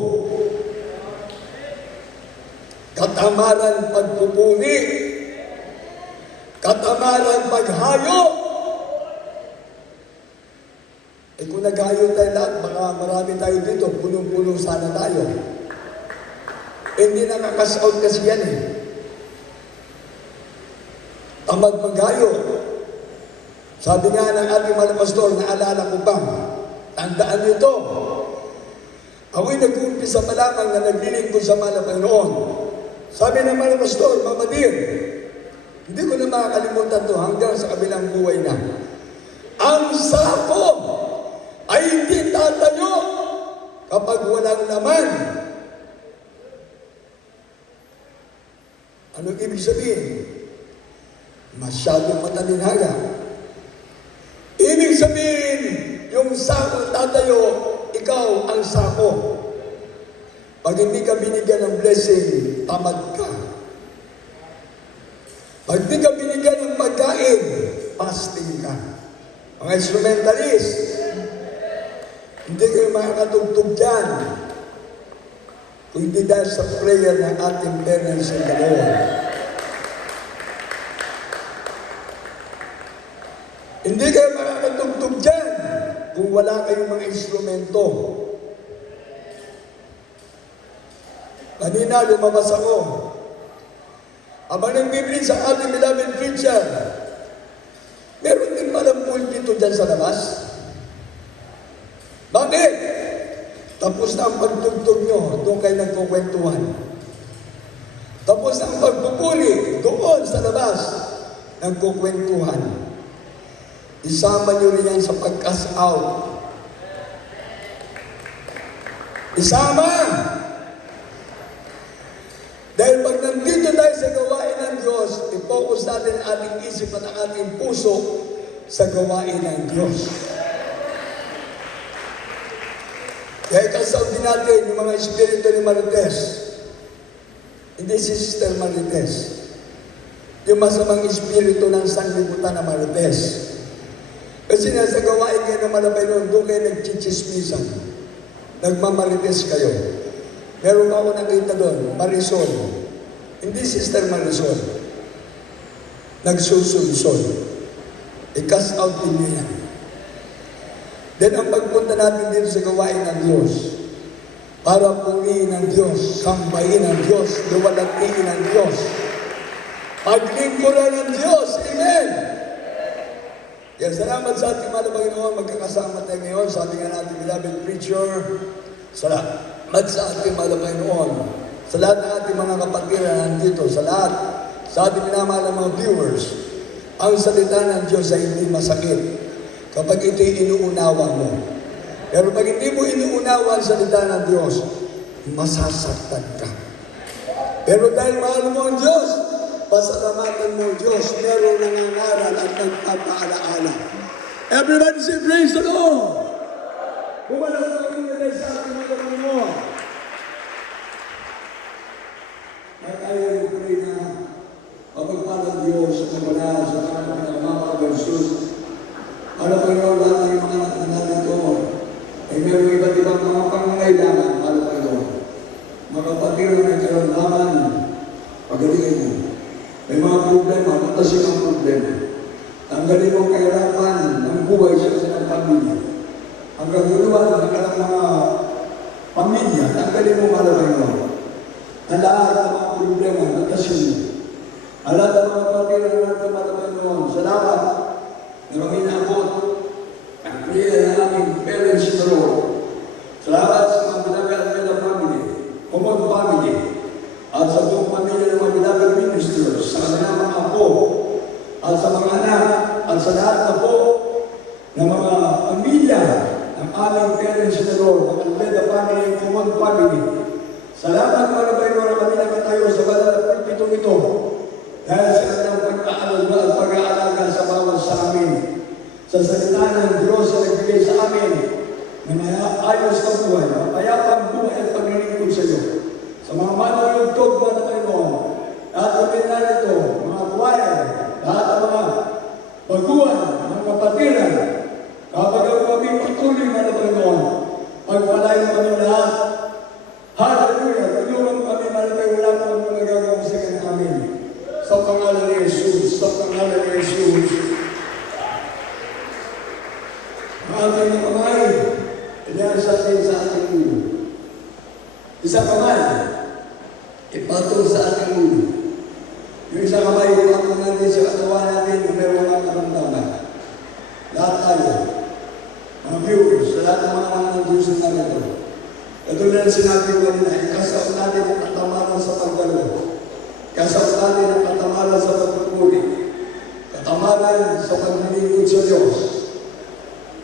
Katamaran pagpupuni. Katamaran paghayo. Kung naghayo tayo lahat, baka marami tayo dito, punong-puno sana tayo. Hindi nakakas out kasi yan eh. Tamad maghayo. Sabi nga ng ating mga pastor, naalala ko pa, tandaan niyo ito. Ako'y nag-uumpisa pa lamang na naglilingkod sa mahal na Panginoon. Sabi ng mga pastor, Mama Dear, hindi ko na makakalimutan to hanggang sa kabilang buhay na. Ang sako ay hindi tatayo kapag walang laman. Anong ibig sabihin? Masyadong matalinhaga. Ibig sabihin, yung sako tatayo, ikaw ang sako. Pag hindi ka binigyan ng blessing, tamad ka. Pag hindi ka binigyan ng pagkain, fasting ka. Mga instrumentalist, hindi kayo makakatugtog dyan. Kung hindi dahil sa prayer ng ating parents in the Lord. Hindi kayo makakatugtog dyan kung wala kayong mga instrumento. Kanina lumabas ako. Abang nagbibili sa ating beloved preacher, meron din palang pulpito dyan sa labas. Bakit? Tapos na ang pagtugtog nyo, doon kayo nagkukwentuhan. Tapos na ang pagpupuli, doon sa labas, nagkukwentuhan. Isama nyo rin yan sa pag-cast out. Isama! Dahil pag nandito tayo sa gawain ng Diyos, i-focus natin ang ating isip at ang ating puso sa gawain ng Diyos. Kaya ikasaw din natin yung mga espiritu ni Marites. Hindi si Sister Marites. Yung masamang espiritu ng sanglibutan na Marites. Kasi nasa gawain kayo ng malabay noon, doon kayo nagchichismisan. Nagmamarites kayo. Meron ako nakita doon, Marisol. Hindi Sister Marisol. Nagsusulsol. I-cast out din niya yan. Then ang pagpunta natin dito sa gawain ng Diyos, para purihin ng Diyos, sambahin ng Diyos, luwalhatiin ng Diyos, paglingkuran ng Diyos. Amen! Yan, salamat sa ating mga Panginoon. Magkakasama tayo ngayon. Sabi nga natin, beloved preacher, salamat sa ating mga Panginoon. Sa lahat ng ating mga kapatid na nandito, sa lahat, sa ating minamahal ng mga viewers, ang salita ng Diyos ay hindi masakit kapag ito'y inuunawa mo. Pero pag hindi mo inuunawa ang salita ng Diyos, masasaktan ka. Pero dahil mahal mo ang Diyos, pasalamatan mo ang Diyos, merong nangangaral at nagpapaalaala. Everybody say, praise the Lord! Bumalang sa aking sa ating mga Panginoon. At tayo pray na mapagpalang Diyos sa kabala sa kanyang mga versus. Ano pa yun, lahat ng mga nananito ay meron iba't ibang mga pangangailangan, ano pa yun. Mga kapatid na nagkaroon naman, pagalingan mo. May mga problema, matasin ang problema. Tanggalin mo kahirapan ng buhay sa ng pamilya. Ang kaguluhan ng mga pamilya, tanggalin mo malabay mo. Ang lahat ng mga problema, matasin mo. Ang lahat ng mga pamilya na natin malabay mo. Salamat na kami naabot ang prayer ng aming parents in the Lord. Salamat sa mga binagal na family, common family, at sa buong pamilya ng mga binagal ministers, sa kanilang mga apo, at sa mga anak, at sa lahat na po ng mga pamilya ng aming parents in the Lord, ng Almeda family and common family. Salamat mga Panginoon na kami nakatayo sa banal na pulpitong ito dahil sa kanilang pagkaalala at pag-aalaga sa bawat sa amin. Sa salita ng Diyos na nagbigay sa amin na may ayos na buhay, mapayapang buhay at paglilingkod sa iyo. Sa mga manulugtog mga Panginoon, lahat ng pinarito, mga choir, lahat ng mga baguhan, mga kapatiran, kapag ang kami patuloy mga Panginoon, pagpalain kami lahat. Hallelujah! Tulungan kami mga Panginoon, wala po kami nagagawang sa kanyang amin. Sa pangalan ni Jesus, sa pangalan ni Jesus. Ang ating kamay, ilan sa atin sa ating ulo. Isang kamay, ipatong sa ating ulo. Yung isang kamay, ipatong natin sa katawan natin na meron ang karamdaman. Lahat tayo, mga viewers, sa lahat ng mga nandun sa ito. Ito na sinabi ko kanina, ikasaw natin ang katamaran sa pagdalo. Ikasaw natin ang katamaran sa pagpupuli. Katamaran sa paglilingkod sa Diyos.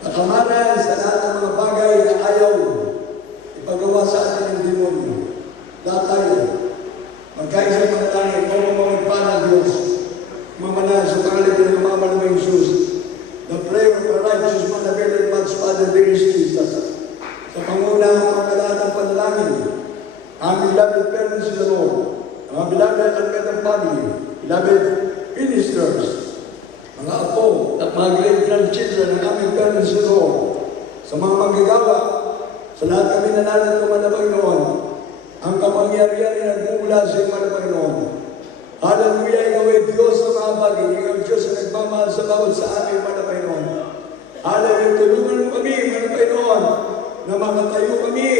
Katamaran sa lahat ng mga bagay na ayaw ipagawa sa atin ng demonyo. Lahat tayo, magkaisang mga langit, o mamagpana Diyos, mamanal sa pangalan ng mamamal ng Jesus. The prayer of a righteous man availeth much, Father, there is Jesus. Sa pangunahang pagkalahat ng panalangin, ang beloved parents in the Lord, ang beloved Almeda family, beloved ministers, mga apo at mga great-grandchildren ng aming parents in the Lord, sa mga manggagawa, sa lahat kami nananalo ng Panginoon, ang kapangyarihan ay nagmumula sa iyo, Panginoon. Hallelujah, ikaw ay Diyos na mga bagay, ikaw ay Diyos na nagmamahal sa bawat sa amin, Panginoon. Hallelujah, tulungan mo kami, Panginoon, na makatayo kami,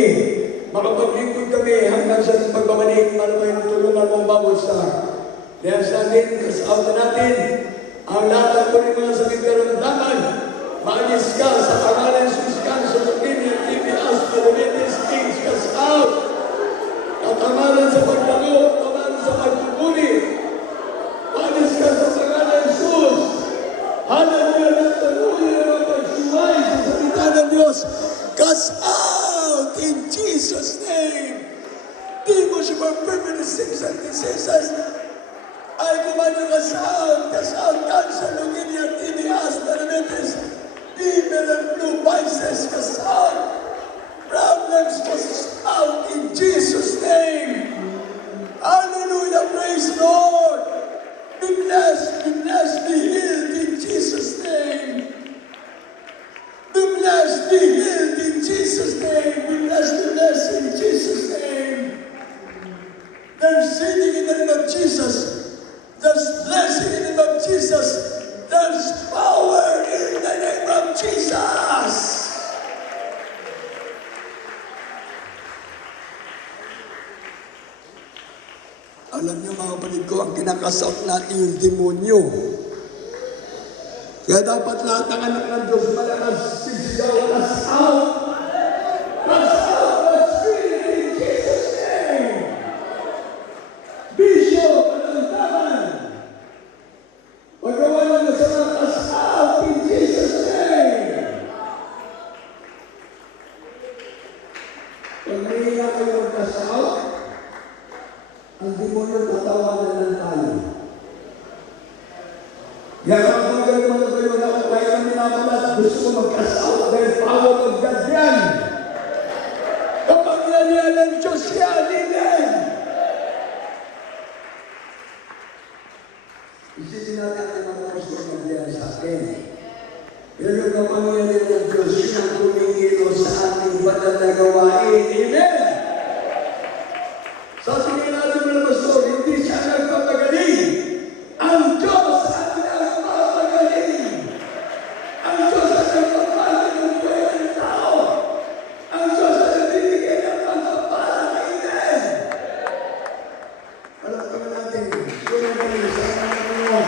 makapaglingkod kami hanggang sa pagbabalik, Panginoon, tulungan mo ang bawat sa kaya sa atin, kasaot natin, ang lahat ng mga sakit karamdaman, maalis ka sa pangalan ng Jesus, cancer, leukemia, TB, asthma, diabetes, AIDS, kasaot, katamaran sa pagdalo, katamaran sa pagpupuli, maalis ka sa pangalan ng Jesus. Hallelujah, hallelujah, na pagsuway sa salita ng Diyos. Cast out in Jesus' name. Demons of our permanent sins and diseases. I command you cast out, cancer, leukemia, TB, asthma, diabetes, fever and flu, vices, cast out. Problems cast out in Jesus' name. Hallelujah. There's healing in the name of Jesus. There's blessing in the name of Jesus. There's power in the name of Jesus. Alam niyo mga kapatid ko, ang kinakasap natin yung demonyo. Kaya dapat lahat ng anak ng Diyos malakas sisigaw, "Cast out! Cast out the spirit in Jesus' name!" Bishop, panantaman! Paggawa ng masama, cast out in Jesus' name! Pag nahiya kayo mag-cast out, ang demonyo tatawanan lang tayo. Kaya kapag gano'n na kayo na kaya kami naman gusto ko mag-cast out dahil power of God yan. Kapag nalihan ng Diyos yan, amen. Isipin natin ang mga gusto mag-lihan sa atin. Pero yung kapangyarihan ng Diyos, yun ang kumingilo sa ating banal na gawain. Amen. Sa tingin natin mga pastor, hindi siya nagpapagaling. Ang Diyos ang nagpapagaling. Ang Diyos ang nagpapagaling ng buhay ng tao. Ang Diyos ang nagbibigay ng pagpapala. Amen. Alam ka natin, sunan kami sa Panginoon.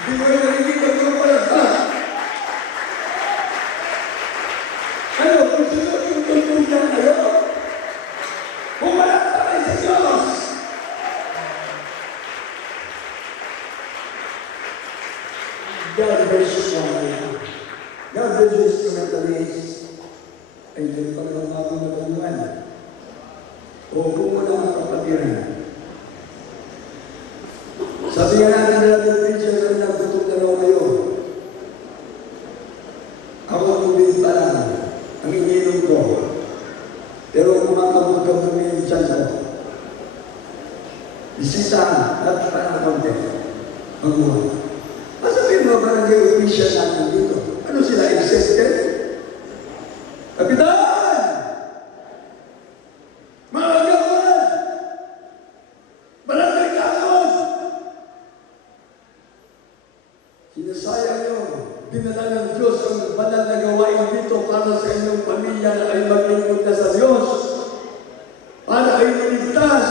Hindi mo yung nagiging pagpapala. Ano, kung sunod yung tungtungan kayo, pumalat tayo sa Diyos. God bless you, Father. God bless you, instrumentalists. Ay, dyan pa naman ako natulungan. O kung mo na mga kapatiran. Sabihan natin natin, preacher, na nagtutok na raw kayo. Ako tubig pa lang. Ang ininom ko. Pero kumakabog ka mo yung tiyan ko. Isisa, natin pa ng konti. Magbuha. Masabihin mo ba naging official natin dito? Ano sila, exempted? Kapitan! Mga gawan! Barangay Kakos! Sinasayang nyo, dinala ng Diyos ang banal na gawain dito para sa inyong pamilya na ay maglingkod na sa Diyos. Para ay maligtas.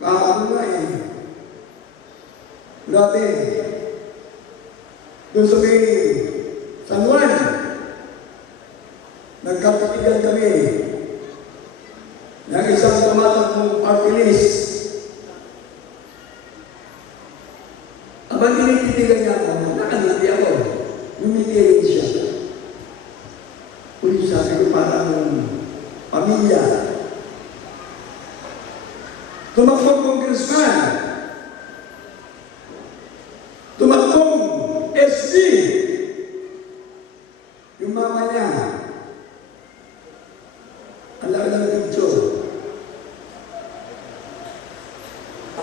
Kahapon nga eh. Grabe. Doon sa may San Juan, nagkapitigan kami ng isang tumatakbong party list. Abang tinititigan niya ako, nakaliti ako. Lumitirin siya. Uli sabi ko parang pamilya. Tumakbong congressman. Tumakbong SD. Yung mama niya. Ang laki ng picture.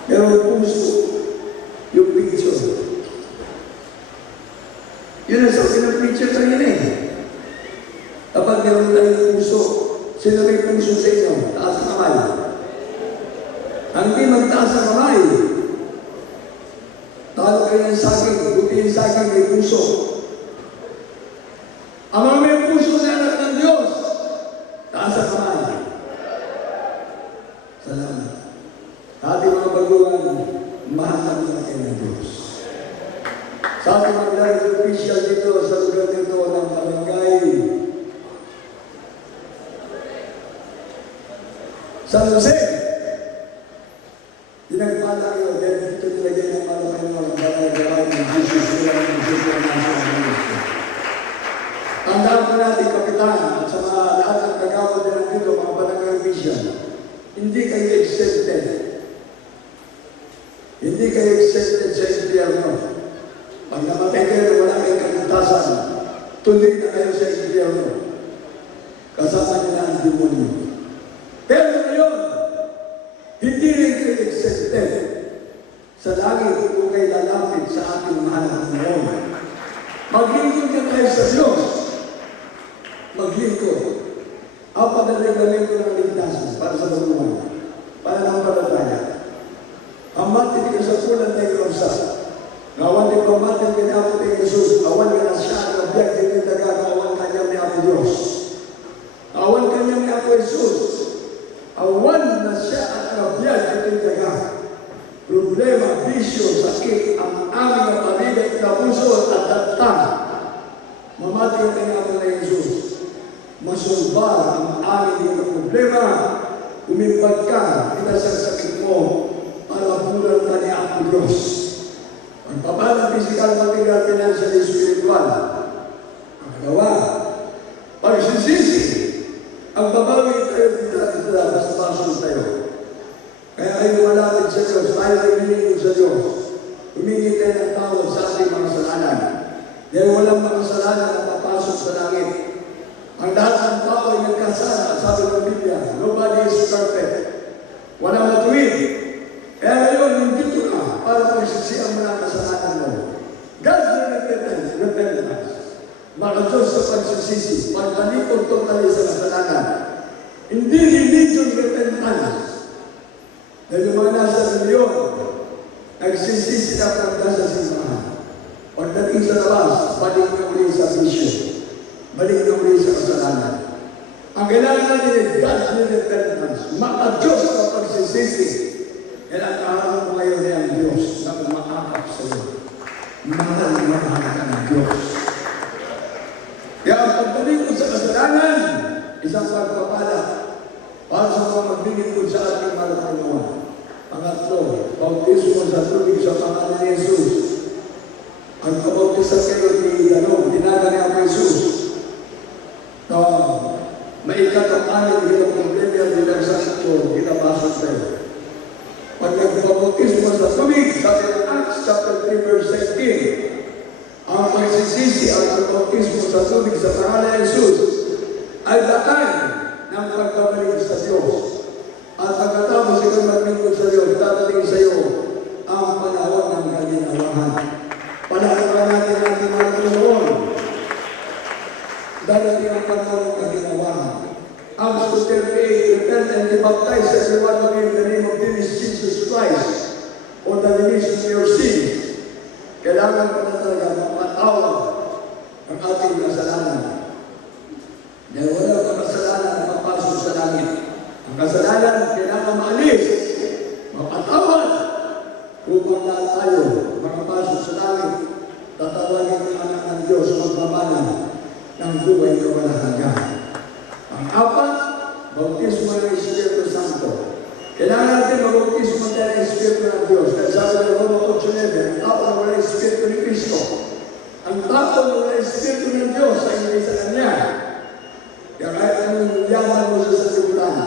Pero puso yung picture. Yun ang sabi ng picture kanina eh. Kapag meron tayong puso, sino may puso sa inyo? Taas ang kamay. Ang di magtaas ang kamay. Talo kayo ng saging, buti yung saging may puso. Ang mga may puso sa anak ng Diyos, taas ang kamay. Salamat. Ating mga baguhan, mahal natin ng Diyos. Sa ating mga direct official dito sa lugar nito ng barangay San Jose, dinagpala kayo dahil dito nilagay ng malakay ng barangay ng Jesus nila ng Jesus ng National Ministry. Tandaan po natin, Kapitan, at sa mga lahat ng kagawad na dito, mga barangay official, hindi kayo exempted. Hindi kayo exempted sa impyerno. Pag namatay kayo, wala kayong kaligtasan. Tuloy na kayo sa impyerno. Kasama nila ang demonyo. Pero ngayon, hindi rin kayo exempted. Sa langit, kung kayo lalapit sa ating mahal na Panginoon. Maglingkod ka tayo sa Diyos. maglingkod. Apat na reglamento ng ligtasan para sa baguhan, para ng palataya. Amat hindi ka sa kulang tayo kausa. Ngawan di pamatin ka ni Apo tayo Jesus. Awan ka na siya ang biyak din yung daga. Awan kanya ni Apo Diyos. Awan kanya ni Apo Jesus. Awan na siya ang biyak din yung daga. Problema, bisyo, sakit, ang aming paligid, kapuso at datang. Mamati ka ni Apo tayo Jesus. Masulbar ang aming dito problema. Umimpag ka, kita sa sakit mo, para pulang ka ni Apo Diyos. Pagpapalang physical, material, financial, spiritual. Ang kagawa, pagsisisi, ang babawi tayo dito, basta-basta tayo. Kaya ay lumalapit sa Diyos, tayo ay humingi sa Diyos. Humingi tayo ng tawad sa ating mga kasalanan. Dahil walang mga kasalanan na papasok sa langit. Ang lahat ng tao ay nagkasala, sabi ng Biblia, nobody is perfect. Walang matuwid. Kaya ngayon, nandito ka para pagsisihan mo ng kasalanan mo. God's repentance. Maka Diyos sa pagsisisi, pagbalikod totally sa kasalanan. Hindi religion repentance. Dahil yung mga nasa reliyon, nagsisisi na pagda sa simbahan. Pagdating sa labas, balik na uli sa bisyo. Balik na uli sa kasalanan. Ang kailangan natin ay God's repentance. Maka Diyos sa pagsisisi. Kaya kaharap mo ngayon ay ang Diyos na umaakap sa iyo. Mahal ka ng Diyos. Kaya ang pagbalik mo sa kasalanan, isang pagpapala para sa mga magbigit ko sa ating mahal na Panginoon. Pangatlo, bautismo sa tubig sa pangalan ni Jesus. Ang kabautismo kayo ni tinaga ni Apo Jesus. Na maikat ang amin bilang problema bilang sakit pinapasok tayo. Pag nagbabautismo sa tubig, sabi ng Acts chapter 3 verse 17, ang pagsisisi ang pagbautismo sa tubig sa pangalan ni Jesus ay lakay ng pagbabalik sa Diyos. At pagkatapos ikaw maglingkod sa Diyos, dadating sa iyo ang panahon ng kalinawahan. Panahon natin natin mga Panginoon. Dadating ang panahon ng kalinawahan. Acts 2:38, repent and be baptized every one of you in the name of Jesus Christ for the remission of your sins. Kailangan ko na talaga mapatawag ang ating kasalanan. Dahil wala ka kasalanan na mapasok sa langit. Ang kasalanan kailangan maalis, mapatawad, upang lahat tayo makapasok sa langit. Tatawagin ng anak ng Diyos magmamanan ng buhay na walang hanggan. Ang apat, bautismo ng Espiritu Santo. Kailangan natin mag-bautismo tayo ng Espiritu ng Diyos. Kaya sabi ng Roma 8:9, ang tao na wala Espiritu ni Cristo. Ang tao na wala Espiritu ng Diyos ay hindi sa Kanya. Kaya kahit anong yaman mo sa sanlibutan,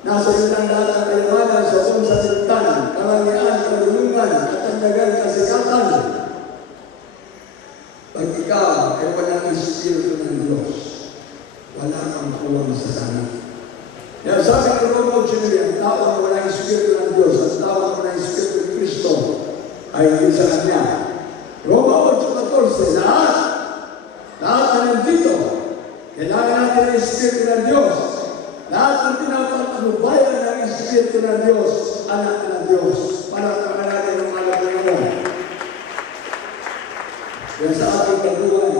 nasa iyo ng lahat ng kayamanan sa buong sanlibutan, karangyaan, kalulungan, katandagan, kasikatan. Pag ikaw ay walang Espiritu ng Diyos, wala kang kuwang sa langit. Kaya sabi ng Roma 8:9, ang tao na walang Espiritu ng Diyos, ang tao na walang Espiritu ng Cristo, ay hindi sa Kanya. Roma 8:14, lahat na nandito, kailangan natin ang Espiritu ng Diyos. Lahat ng pinapatnubayan ng Espiritu ng Diyos, anak ng Diyos. Palakpakan natin ang mga Panginoon. Kaya sa ating kaguhan,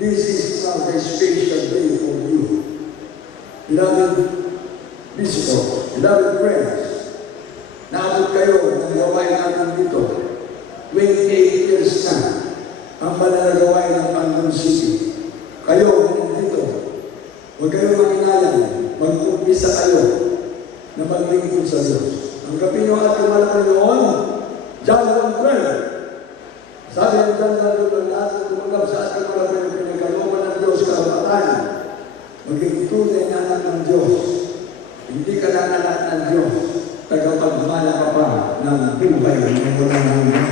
this is not a special day for you. Beloved visitor, beloved friends, naabot kayo ng gawain natin dito. 28 years na ang pananagawain ng Panginoon City. Kayo dito, huwag kayo makinalan, mag-umpisa kayo na maglingkod sa Diyos. Ang kapin yung ating mga Panginoon, John 1:12. Sabi ng John 1:12, lahat ng tumanggap sa ating mga pinagkalooban ng Diyos karapatan, maging tunay na anak ng Diyos. Hindi ka na anak ng Diyos, tagapagmana ka pa ng buhay ng walang hanggan.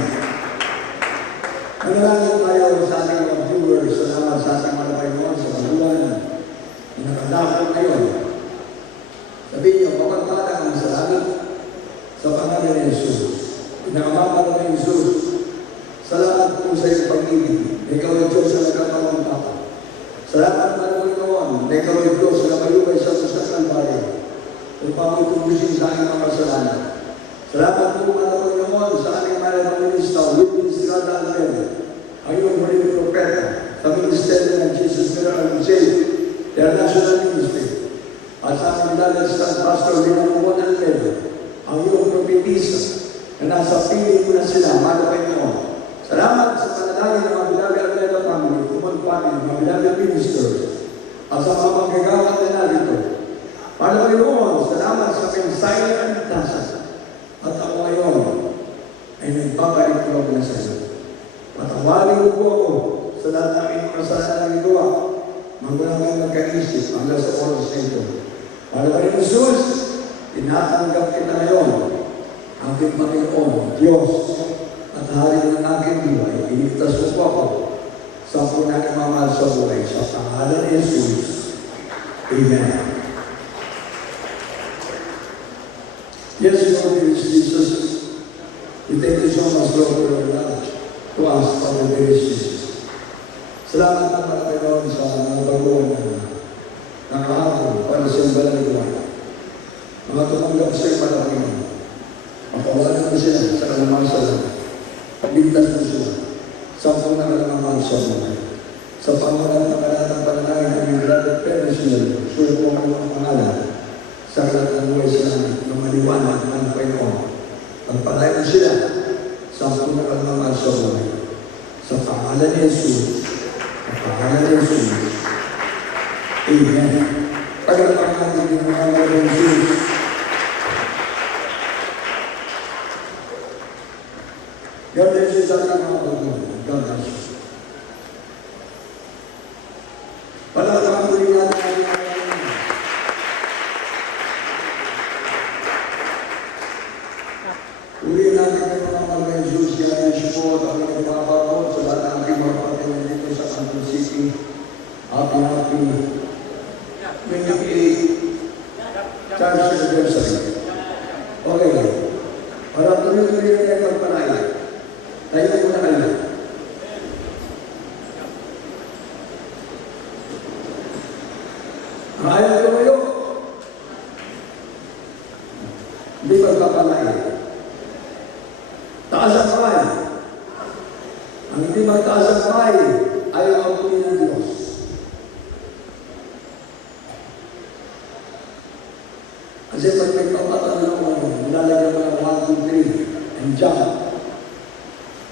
Manalangin tayo sa ating mga viewers, salamat sa ating mga Panginoon sa buwan na nakadakot ngayon. Sabihin niyo, kapagpalang ang salamat sa pangalan ni Jesus. Pinakamapal ng Jesus, salamat po sa iyong pag-ibig. Ikaw ang Diyos na nagkatawang tao. Salamat Salamat na Panginoon. May kaway Diyos na mayubay sa Kusang Kalbaryo. Upang mo'y tubusin sa aking mga kasalanan. Salamat po mga Panginoon sa aming mga ministro, Witness Tirada Almeida, ang iyong muling propeta, sa ministeryo ng Jesus Miracle Crusade, International Ministry, at sa aming dalagstan Pastor Linamuan Almeida, ang iyong propetisa, na nasa piling mo na sila, mga Panginoon. Salamat sa panalangin ng mga Bilabi Almeida family, Kumon family, mga Bilabi ministers, at sa mga manggagawa na narito. Mga Panginoon, salamat sa mensahe ng kaligtasan. At ako ngayon ay nagbabalik ko lang na sa iyo. Patawarin mo po ako sa lahat ng inyong kasalanan na nagawa. Magulang kang nagkaisip hanggang sa oras na ito. Para ba rin Jesus, tinatanggap kita ngayon, aking Panginoon, Diyos, at hari ng aking buhay. Iniligtas mo po ako sa punang imamahal sa buhay. Sa pangalan ni Jesus. Amen. Yes, Lord, it is Jesus. We thank you so much, Lord, for your love to us, Father, there is Jesus. Salamat na mga Panginoon sa mga baguhan na kahapon para sa iyong banal na gawa. Mga tumanggap sa iyong banal na Panginoon. Mapawalan mo sila sa kalamang sa lahat. Ligtas mo sila sa punang kalamang sa buhay. Sa pangunan ng kalatang panalangin ng mga grabe personal, suyo po ang mga pangalan sa lahat ng buhay sa namin, ng maliwanag ng Panginoon. Pagpalain sila sa punong kalmamal sa buhay. Sa pangalan ni Jesus. Sa pangalan ni Jesus. Amen. Pagkakang natin din ng pangalan ni Jesus. God bless you sa ating mga pagkakas. God bless you. Palakang tuloy natin ang mga uli natin kayo ng mga Jesus, kaya yung support ang mga papapot sa lahat ng aking mga kapatid dito sa Quezon City. Happy Minute Church Anniversary. Okay. Para tuloy-tuloy na tayo magpanay. Tayo mo na kayo. Ang ayaw ko kayo, hindi magpapanay. Taas ang kamay. Ang hindi magtaas ang kamay ay ang authority ng Diyos. Kasi pag may papatanong mo, nilalagyan mo ng 1, 2, 3 and jump.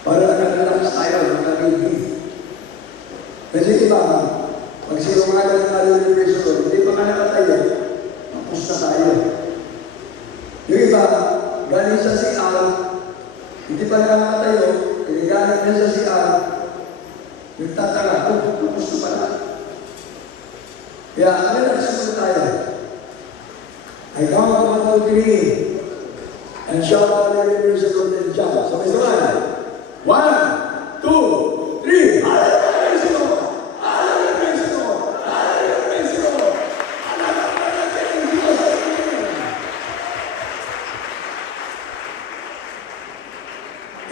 Para nakakalakas tayo, nakakilbi. Kasi iba, pag sinungalan ng aluniverso, hindi pa ka nakatayo, tapos na tayo. Yung iba, galing sa CR, hindi pa nakakatayo, kailangan na sa CR, nagtataka, tapos na pala. Kaya, ano na sumunod tayo? I count 1, 2, 3, and shout out the universal and jump. Sabay-sabay. 1, 2, 3, Hallelujah! Hallelujah! Hallelujah!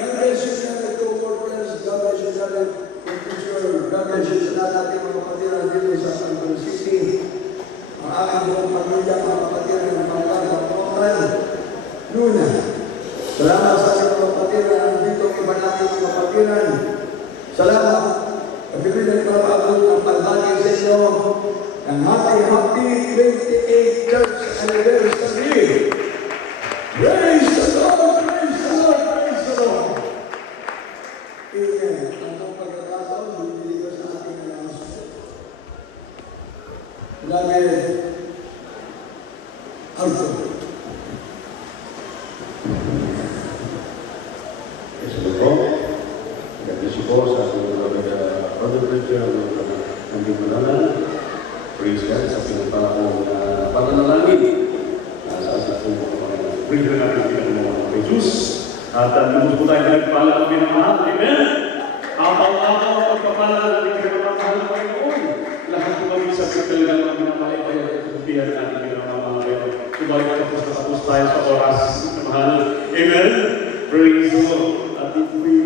God bless you sa ating co-workers. God bless you sa ating teacher. God bless you sa ating mga kapatiran dito sa Quezon City. Ang aking buong pamilya, mga kapatiran ng Pangalaman, Pangalaman, Luna. Salamat sa ating mga kapatiran dito, iba natin mga kapatiran. Salamat. Pagbibilang ko abot ng pagbagi sa inyo ng happy 28 Church Anniversary. Praise the Lord! Praise the Lord! Praise the Lord! Amen. Ang pagkakataon, bibili ko sa ating announcement. Lagi, Arthur. Praise God sa pinagpapong pananalangin sa ating region natin ng Jesus. At nabos po tayo nagpala kami ng mahal. Amen? Apaw-apaw ang pagpapala natin kami ng mahal ng Panginoon. Lahat po kami sa pagkaligan ng minamahal kaya kumpiyan natin ng mga Panginoon. Subalit tapos tayo sa oras na mahal. Amen? Praise the Lord. At ito'y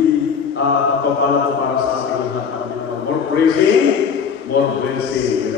pagpapala po para sa ating lahat. More praising. more blessing.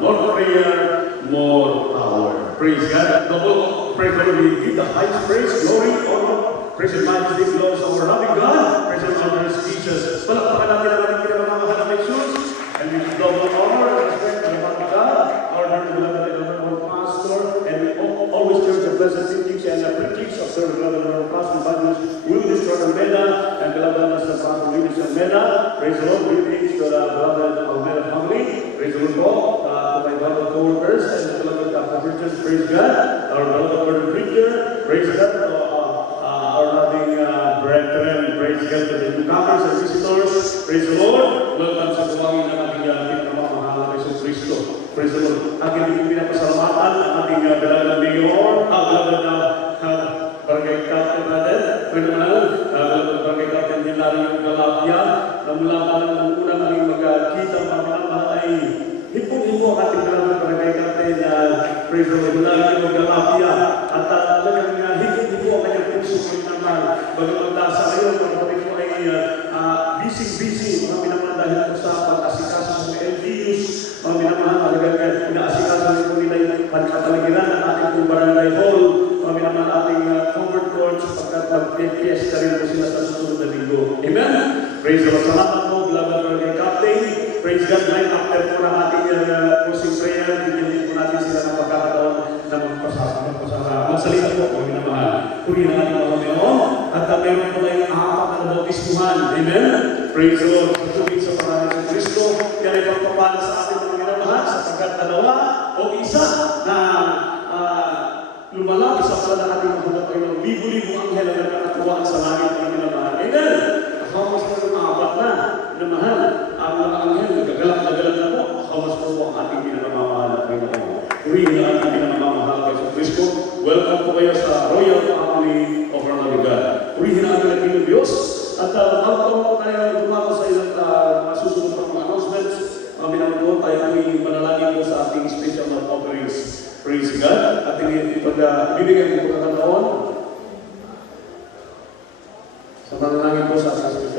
More prayer, more power. Praise God. Double praise God. We give the highest praise, glory, honor, praise and majesty belongs to our loving God. Praise and honor His teachers. Palakpakan natin ang ating pinamamahal na Jesus. And we give double honor and respect to the loving God. Our beloved and honorable pastor. And we always cherish the blessed teachings and the preachings of the beloved and honorable pastor Evangelist Willis Almeida and beloved Master Pastor Willis Almeida. Praise the Lord. Greetings to the beloved Almeida family. Praise the Lord po. To my beloved co-workers and the beloved preachers. Praise God. Our beloved word preacher. Praise God. Our loving brethren. Praise God to the newcomers and visitors. Praise the Lord. Welcome sa buwangin ng ating pinamamahal na Jesus Cristo. Praise the Lord. Aking pinapasalamatan ang ating beloved mayor, ang beloved barangay captain natin. Pwede naman, beloved barangay captain Hilario Galapia, na mula pa lang ng unang aming magkita ang pinamahal ay hipong-hipo ang ating beloved barangay captain praise the Lord, Hilario Galapia. At talagang hipong-hipo ang kanyang puso ko naman. Bagamat sa ngayon, pagkapalit ko ay busy, mga pinamahal dahil po sa pag-asikaso sa mga LGUs, mga pinamahal talagang inaasikaso po nila yung pagkapaligiran ng ating pong barangay hall, mga pinamahal ating covered courts, pagkat mag-fiesta rin po sila sa susunod na linggo. Amen? Praise the Lord. Salamat po, beloved barangay captain. Praise God. Right after po ng ating closing prayer, bigyan din po natin sila ng pagkakataon na magsalita po, mga pinamahal. Purihin ang ating Panginoon. At meron po tayong apat na bautismuhan. Amen? Praise the Lord. Pagtubig sa pangalan ng Kristo. Yan ay pagpapala sa ating mga minamahal sapagkat dalawa o isa na lumalaki sa pala ng ating mga Panginoon. Libo-libo ang anghel na nakatuwaan sa langit ng minamahal. Amen? Hamas po yung apat na minamahal. Ang mga anghel, nagagalak na po. Hamas po ang ating pinamamahal na Panginoon. Purihin ang ating pinamamahal kay Kristo. Welcome po kayo sa Royal Family of our Loving God. Purihin ang ating Panginoon Diyos. At bago tayo dumako sa ilang susunod pang mga announcements, minamahal tayo ay manalangin po sa ating special love offerings. Praise God. At ibibigay po ang kataon sa manalangin po sa ating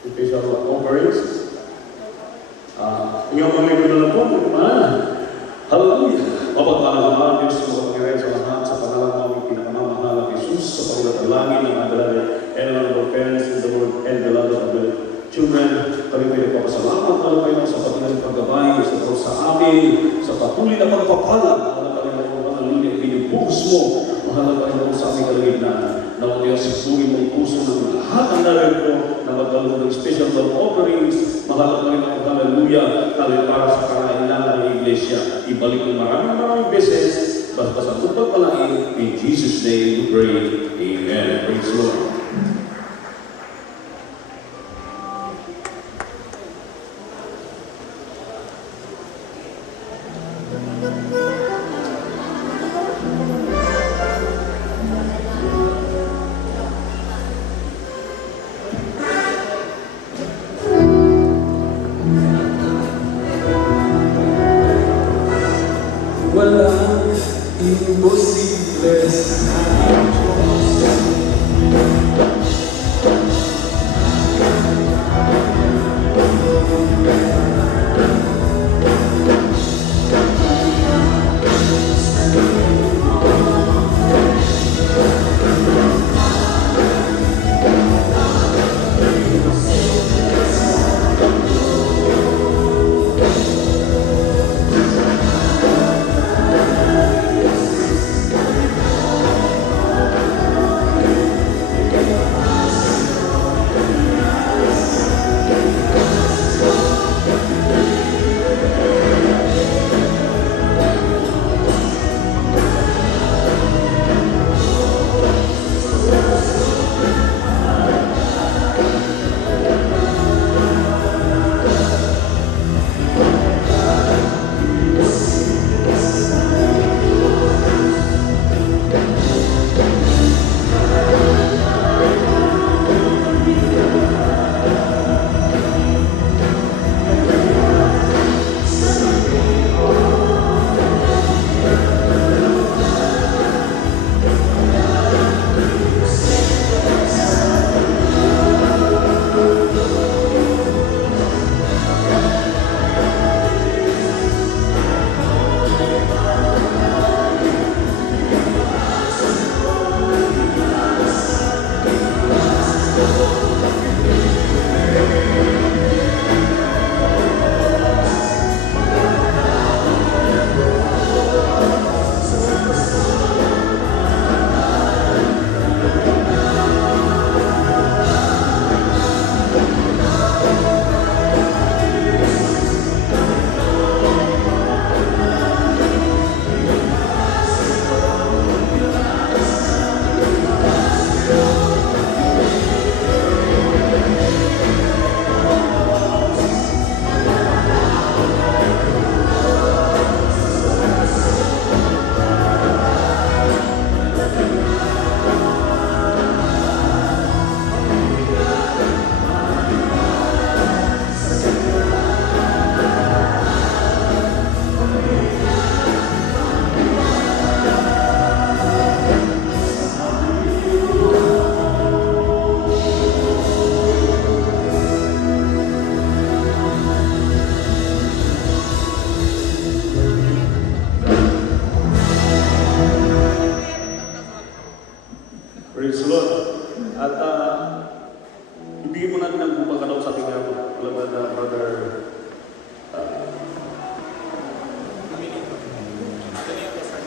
special love offerings. Iyong mga ito na lang po, hallelujah! Mapagpanalang Diyos sa mga Panginoon sa lahat sa pangalan ng aming pinakamamahal na Jesus sa paglatalangin ng mga beloved and honorable parents in the world and beloved of the children. Kami po nagpapasalamat ang kayo sa patuloy paggabay sa amin, sa patuloy na pagpapala. Mahal na Panginoon, hallelujah, binubuhos mo. Mahal na Panginoon sa aming kalagitnaan. Na ang Diyos, sisuri mong puso ng lahat ang narin ko na magkaroon ng special love offerings. Mahal na Panginoon, hallelujah, dahil para sa karailangan ng Iglesia. Ibalik ng maraming beses, basta sa pagpapalain. In Jesus' name we pray. Amen. Praise the Lord. Walang imposible sa Diyos.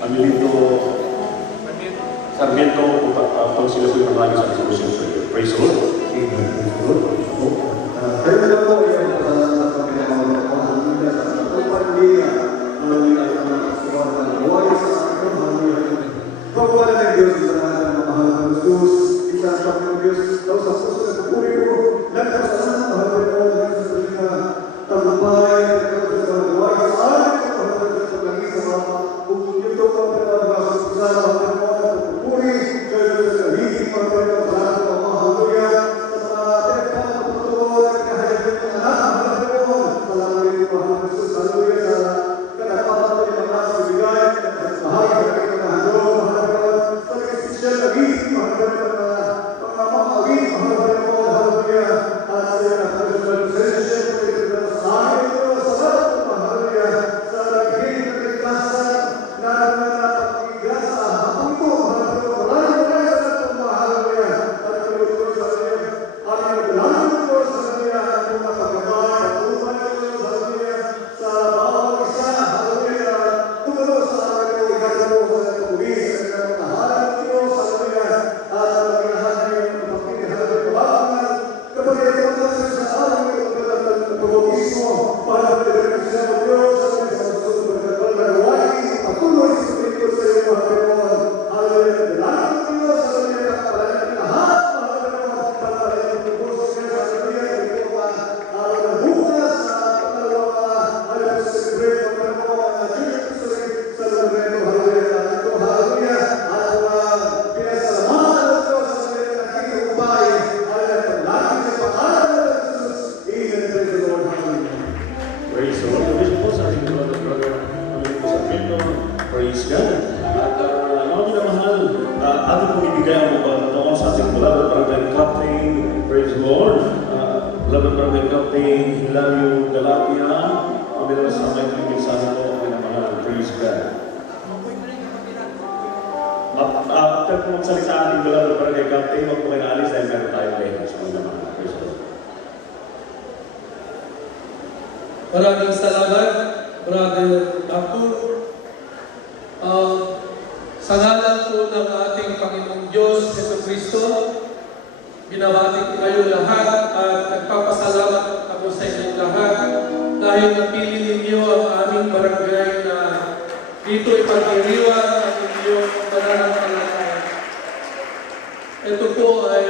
Amelito Sarmiento, kung sila po yung mga sa resolution. Praise the Lord. Amen. Praise the Lord. Kayo na po ay pasalamat sa pinamamalit ko. Hallelujah. Sa katupad niya. Hallelujah. Sa mga kasuhan ng buhay sa akin. Hallelujah. Pagpala ng Diyos sa lahat ng mahal ng Jesus. Isa sa Panginoon Diyos. Daw sa puso ng pupuri ko. Nagkasalamat. Hallelujah. Sa salita. Tagumpay. Nagkasalamat sa buhay sa akin. Hallelujah. Sa langit sa mga ito po ang pinamamalit sa Hallelujah. Pupuri. Kaya sa higit pagpapalala sa lahat ng Hallelujah. Praise the Lord. Praise po sa ating brother Amelito Sarmiento. Praise God. At mga minamahal, ating pong ibigay ang mga sa ating beloved brother Captain. Praise the Lord. Beloved brother Captain Hilario Galapia. Pamilya sa may mensahe po ang minamahal. Praise God. After po magsalita ating beloved brother Captain, huwag po kayo naalis dahil meron tayong lehas sa minamahal. Praise the Lord. Maraming salamat, Brother Arthur. Sa ngalan po ng ating Panginoong Diyos, Jesucristo, binabati ko kayo lahat at nagpapasalamat ako sa inyong lahat dahil napili ninyo ang aming barangay na dito ipagdiriwang ang inyong pananampalataya. Ito po ay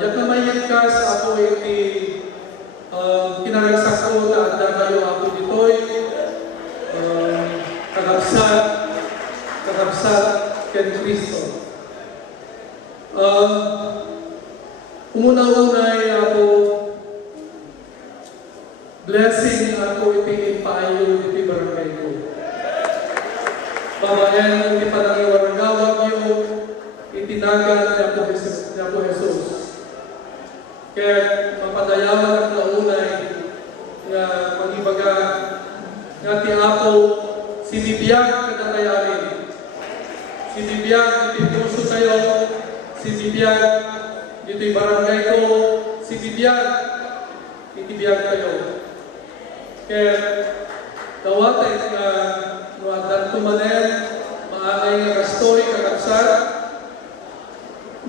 diyan na may ikas ako kinaragsak ko na dadayo ako dito'y kagabsat kay Kristo. Umuna-unay ako blessing ako ipayo iti barangay ko. Babayan iti panangiwaragawag niyo itinagan ni Apo Jesus. Kaya mapadayawan ang naunay nga magibaga nga ti Apo sinibiyag kadatayarin. Sinibiyag iti puso kayo, sinibiyag dito'y barangay ko, sinibiyag itibiyag kayo. Kaya dawatay nga nuadan tumanen, maangay nga gastoy, kagapsat,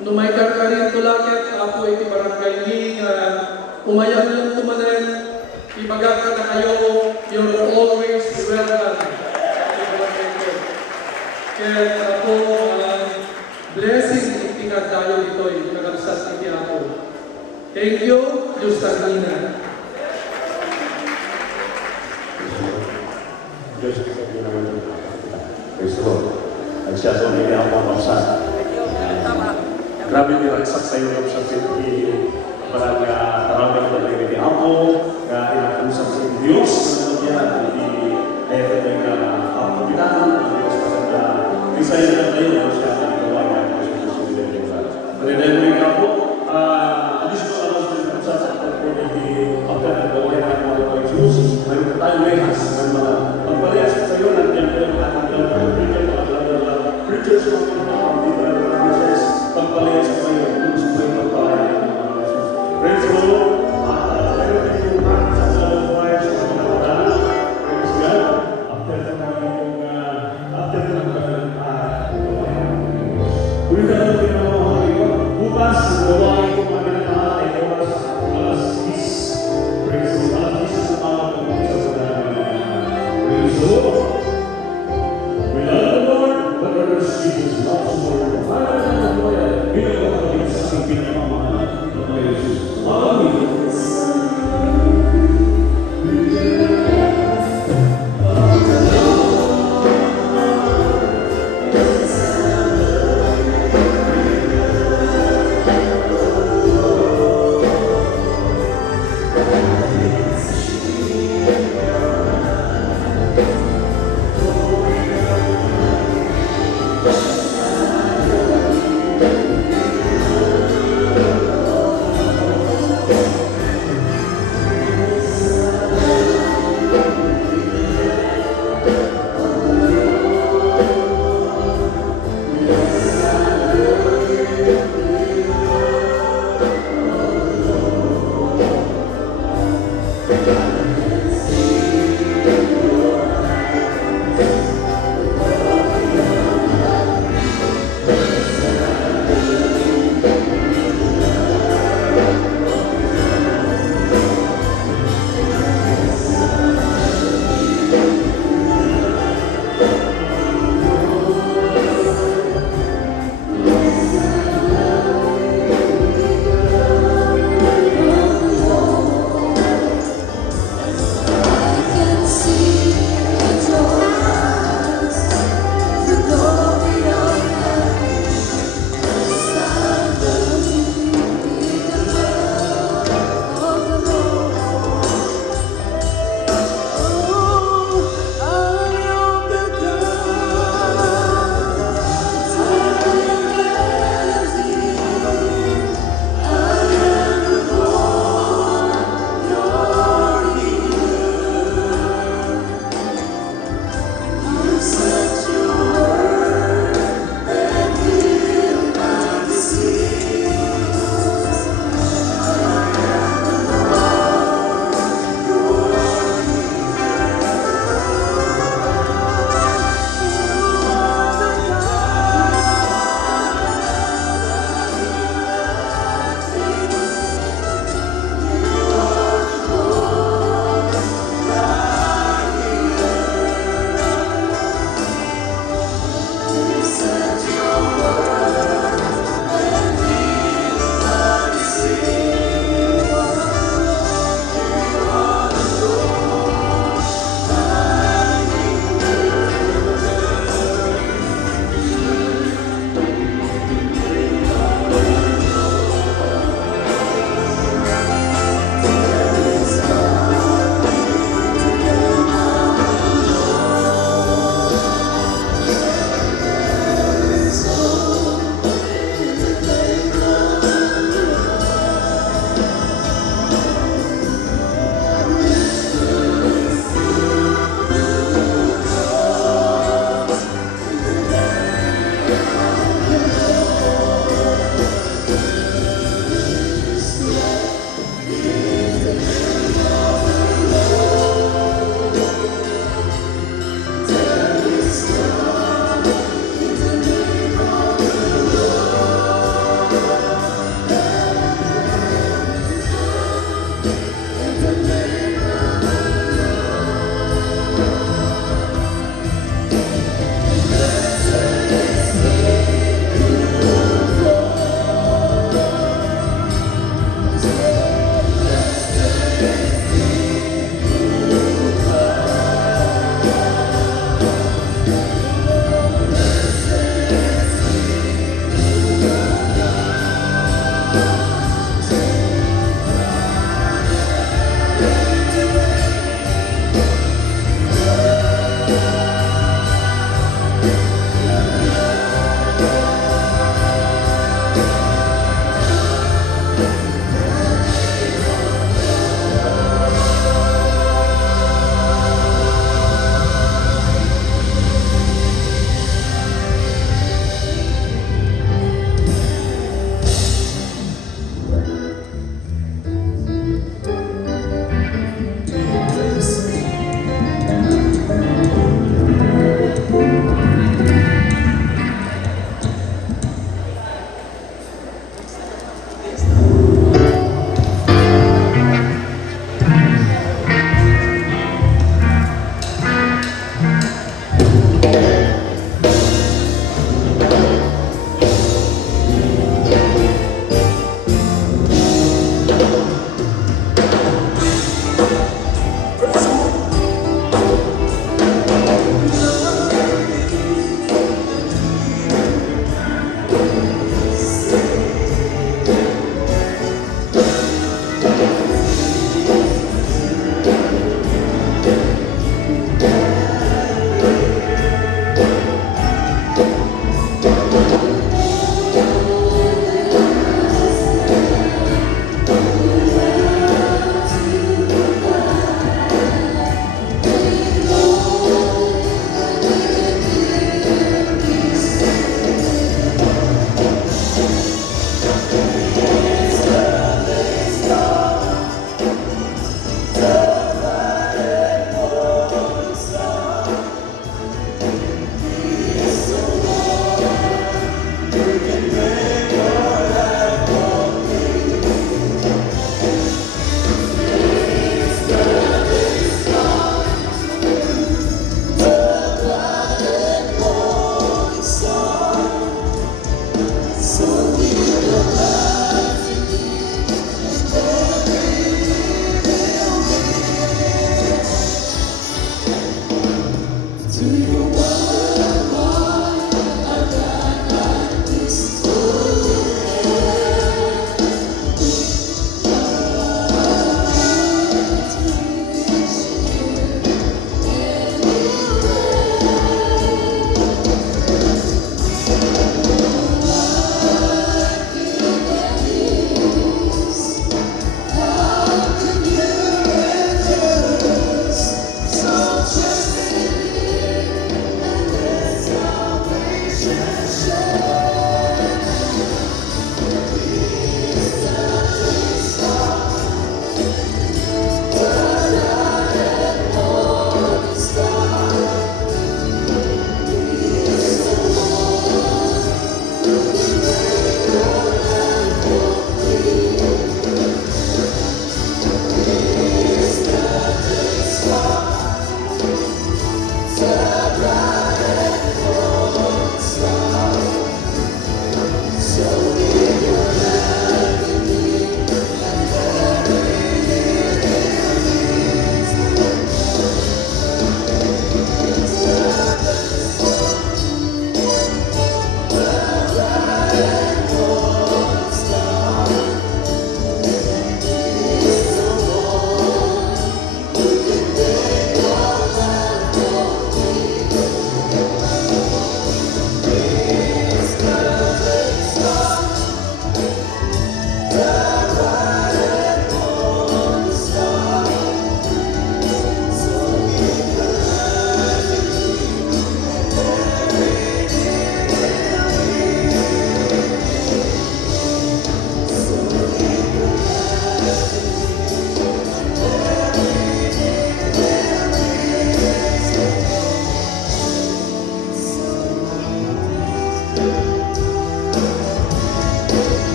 numay karkarin tulakit, Apo iti barangay ni umayang yung tumanen, ibagag ka na kayo, you're always welcome. Iti barangay ko. Kaya Apo, blessing itingad tayo dito'y kagapsat iti Apo. Thank you, Diyos Tagina. Diyos kita ginagawa. Praise the Lord. Nagsiyaso nila ang pamamsan. Grabe nilagsak sa iyo sa pinti. Parang tarawag na tayo ni Apo, na inakusap sa Diyos, na hindi ayaw tayo na Apo Pinahan, ang Diyos pasanda. Isa yun na tayo, na siya ang gawa niya, ang Diyos sa Diyos. Pagkakaya mo yung Apo, alis ko alas din kung sa pagkakaya ni Pagkakaya ng gawa niya ang mga Diyos. Mayroon tayo lehas ng mga pagpalehas sa iyo, nandiyan ko yung ating preachers of the Lord, pagpalehas sa iyo, gusto ko yung pagpalehas ng mga Diyos. Praise the Lord. Meron tayong sa buhay sa mga Praise God. After the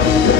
Amen.